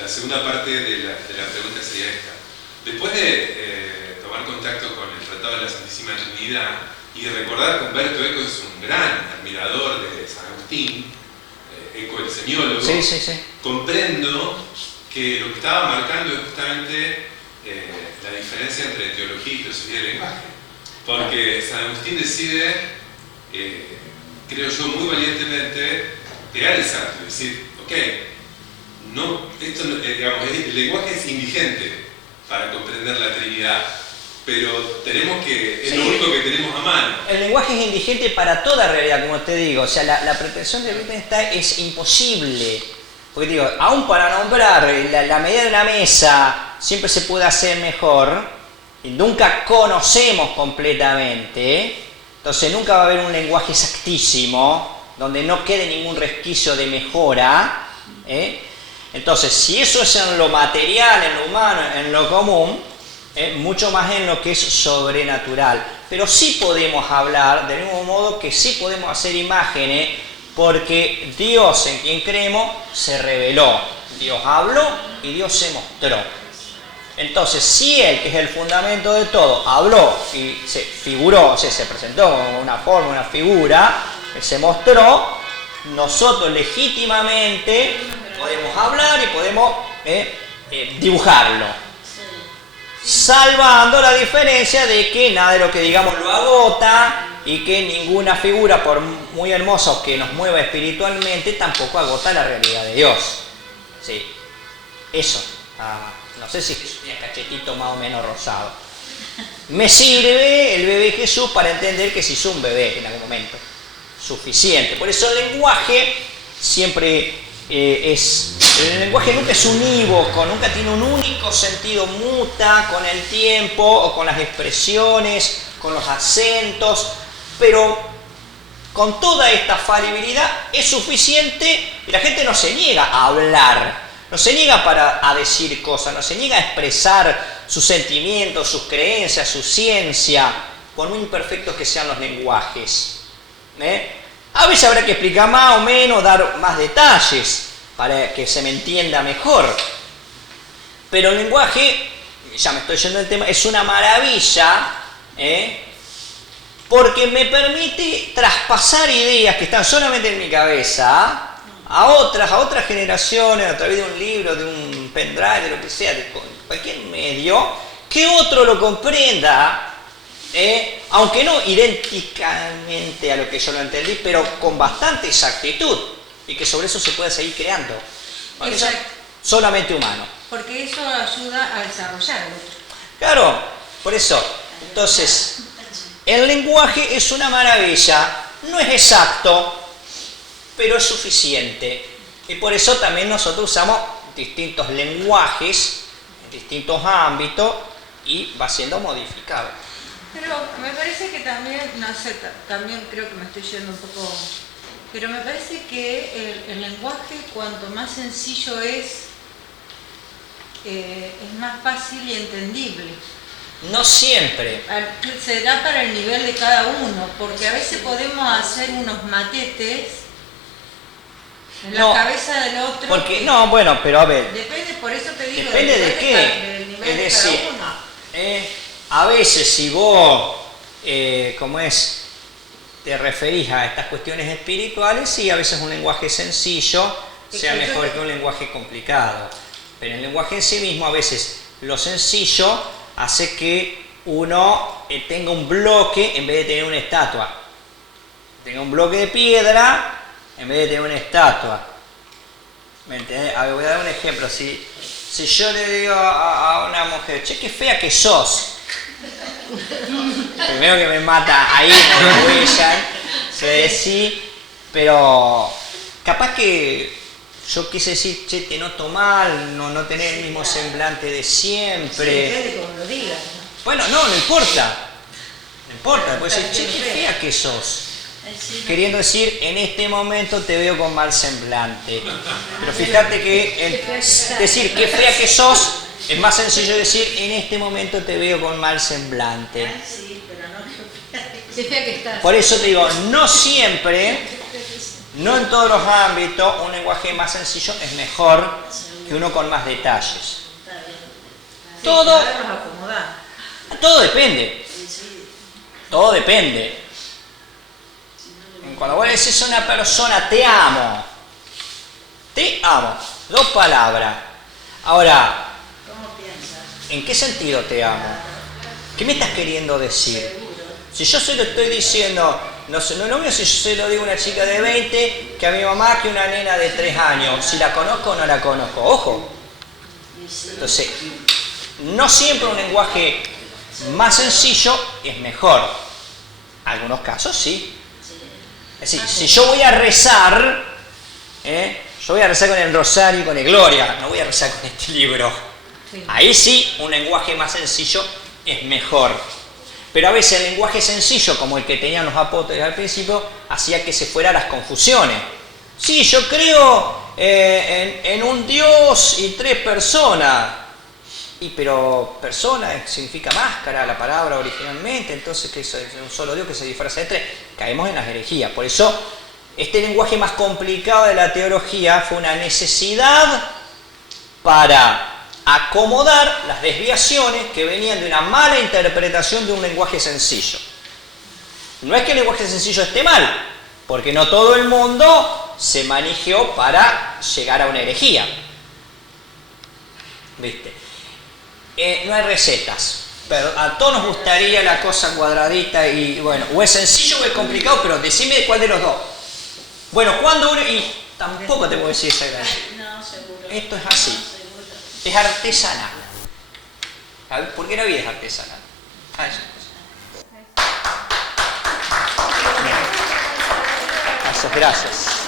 La segunda parte de la pregunta sería esta. Después de tomar contacto con el Tratado de la Santísima Trinidad y recordar que Humberto Eco es un gran admirador de San Agustín, Eco el semiólogo, comprendo que lo que estaba marcando es justamente la diferencia entre teología y filosofía del lenguaje. Porque San Agustín decide, creo yo, muy valientemente pegar el salto y decir, ok, el lenguaje es indigente para comprender la Trinidad, pero tenemos que, es lo único que tenemos a mano. El lenguaje es indigente para toda realidad, como te digo. O sea, la pretensión de Wittgenstein es imposible. Porque digo, aún para nombrar la medida de una mesa siempre se puede hacer mejor. Y nunca conocemos completamente. Entonces nunca va a haber un lenguaje exactísimo donde no quede ningún resquicio de mejora. Entonces, si eso es en lo material, en lo humano, en lo común, mucho más en lo que es sobrenatural. Pero sí podemos hablar, del mismo modo que sí podemos hacer imágenes, porque Dios, en quien creemos, se reveló. Dios habló y Dios se mostró. Entonces, si Él, que es el fundamento de todo, habló y se figuró, o sea, se presentó como una forma, una figura, se mostró, nosotros legítimamente podemos hablar y podemos dibujarlo. Salvando la diferencia de que nada de lo que digamos lo agota y que ninguna figura, por muy hermosa que nos mueva espiritualmente, tampoco agota la realidad de Dios. Sí, eso. No sé si es cachetito más o menos rosado. Me sirve el bebé Jesús para entender que se hizo un bebé en algún momento. Suficiente. Por eso el lenguaje siempre el lenguaje nunca es unívoco, nunca tiene un único sentido, muta con el tiempo o con las expresiones, con los acentos, pero con toda esta falibilidad es suficiente y la gente no se niega a hablar, no se niega a decir cosas, no se niega a expresar sus sentimientos, sus creencias, su ciencia, por muy imperfectos que sean los lenguajes. A veces habrá que explicar más o menos, dar más detalles para que se me entienda mejor. Pero el lenguaje, ya me estoy yendo del tema, es una maravilla, porque me permite traspasar ideas que están solamente en mi cabeza a otras generaciones, a través de un libro, de un pendrive, de lo que sea, de cualquier medio, que otro lo comprenda, aunque no idénticamente a lo que yo lo entendí, pero con bastante exactitud, y que sobre eso se puede seguir creando. Porque eso es solamente humano. Porque eso ayuda a desarrollar el otro. Claro, por eso. Entonces, el lenguaje es una maravilla, no es exacto, pero es suficiente. Y por eso también nosotros usamos distintos lenguajes en distintos ámbitos y va siendo modificado. Pero me parece que también, no sé, también creo que me estoy yendo un poco, pero me parece que el lenguaje cuanto más sencillo es más fácil y entendible. No siempre. Se da para el nivel de cada uno, porque a veces podemos hacer unos matetes en la cabeza del otro. Porque, no, bueno, pero a ver. Depende, por eso te digo. Depende de qué. Del nivel Es de decir, cada uno. A veces si vos, te referís a estas cuestiones espirituales, sí, a veces un lenguaje sencillo sea mejor que un lenguaje complicado. Pero el lenguaje en sí mismo, a veces lo sencillo hace que uno tenga un bloque en vez de tener una estatua. Tenga un bloque de piedra en vez de tener una estatua. ¿Me entendés? A ver, voy a dar un ejemplo. Si yo le digo a una mujer, che, qué fea que sos. Primero que me mata ahí, me huellan, se decir, pero capaz que yo quise decir, che, te noto mal, no tener el mismo semblante de siempre. Sí, depende de cómo lo digas, ¿no? Bueno, no importa. No importa, puedes decir, che, qué fea que sos. Queriendo decir, en este momento te veo con mal semblante. Pero fíjate que decir qué fea que sos es más sencillo decir, en este momento te veo con mal semblante. Sí, pero no Qué fea que estás. Por eso te digo, no siempre, no en todos los ámbitos, un lenguaje más sencillo es mejor que uno con más detalles. Todo depende. Todo depende. Cuando vos le decís a una persona, te amo, 2 palabras. Ahora, ¿cómo piensas? ¿en qué sentido te amo? ¿Qué me estás queriendo decir? Si yo se lo estoy diciendo, no sé, no es lo mío si yo se lo digo a una chica de 20 que a mi mamá que una nena de 3 años, si la conozco o no la conozco, ojo. Entonces, no siempre un lenguaje más sencillo es mejor. En algunos casos sí. Es decir, si yo voy a rezar, yo voy a rezar con el rosario y con el gloria, no voy a rezar con este libro. Ahí sí, un lenguaje más sencillo es mejor. Pero a veces el lenguaje sencillo, como el que tenían los apóstoles al principio, hacía que se fueran las confusiones. Sí, yo creo en un Dios y 3 personas. Pero persona significa máscara, la palabra originalmente, entonces que es un solo Dios que se disfraza de 3. Caemos en las herejías. Por eso, este lenguaje más complicado de la teología fue una necesidad para acomodar las desviaciones que venían de una mala interpretación de un lenguaje sencillo. No es que el lenguaje sencillo esté mal, porque no todo el mundo se manejó para llegar a una herejía. ¿Viste? No hay recetas, pero a todos nos gustaría la cosa cuadradita y bueno, o es sencillo o es complicado, pero decime cuál de los dos. Bueno, ¿cuándo uno? Y tampoco te puedo decir esa edad. No, seguro. Esto es así. No, seguro. Es artesanal. ¿Por qué la vida es artesanal? Gracias.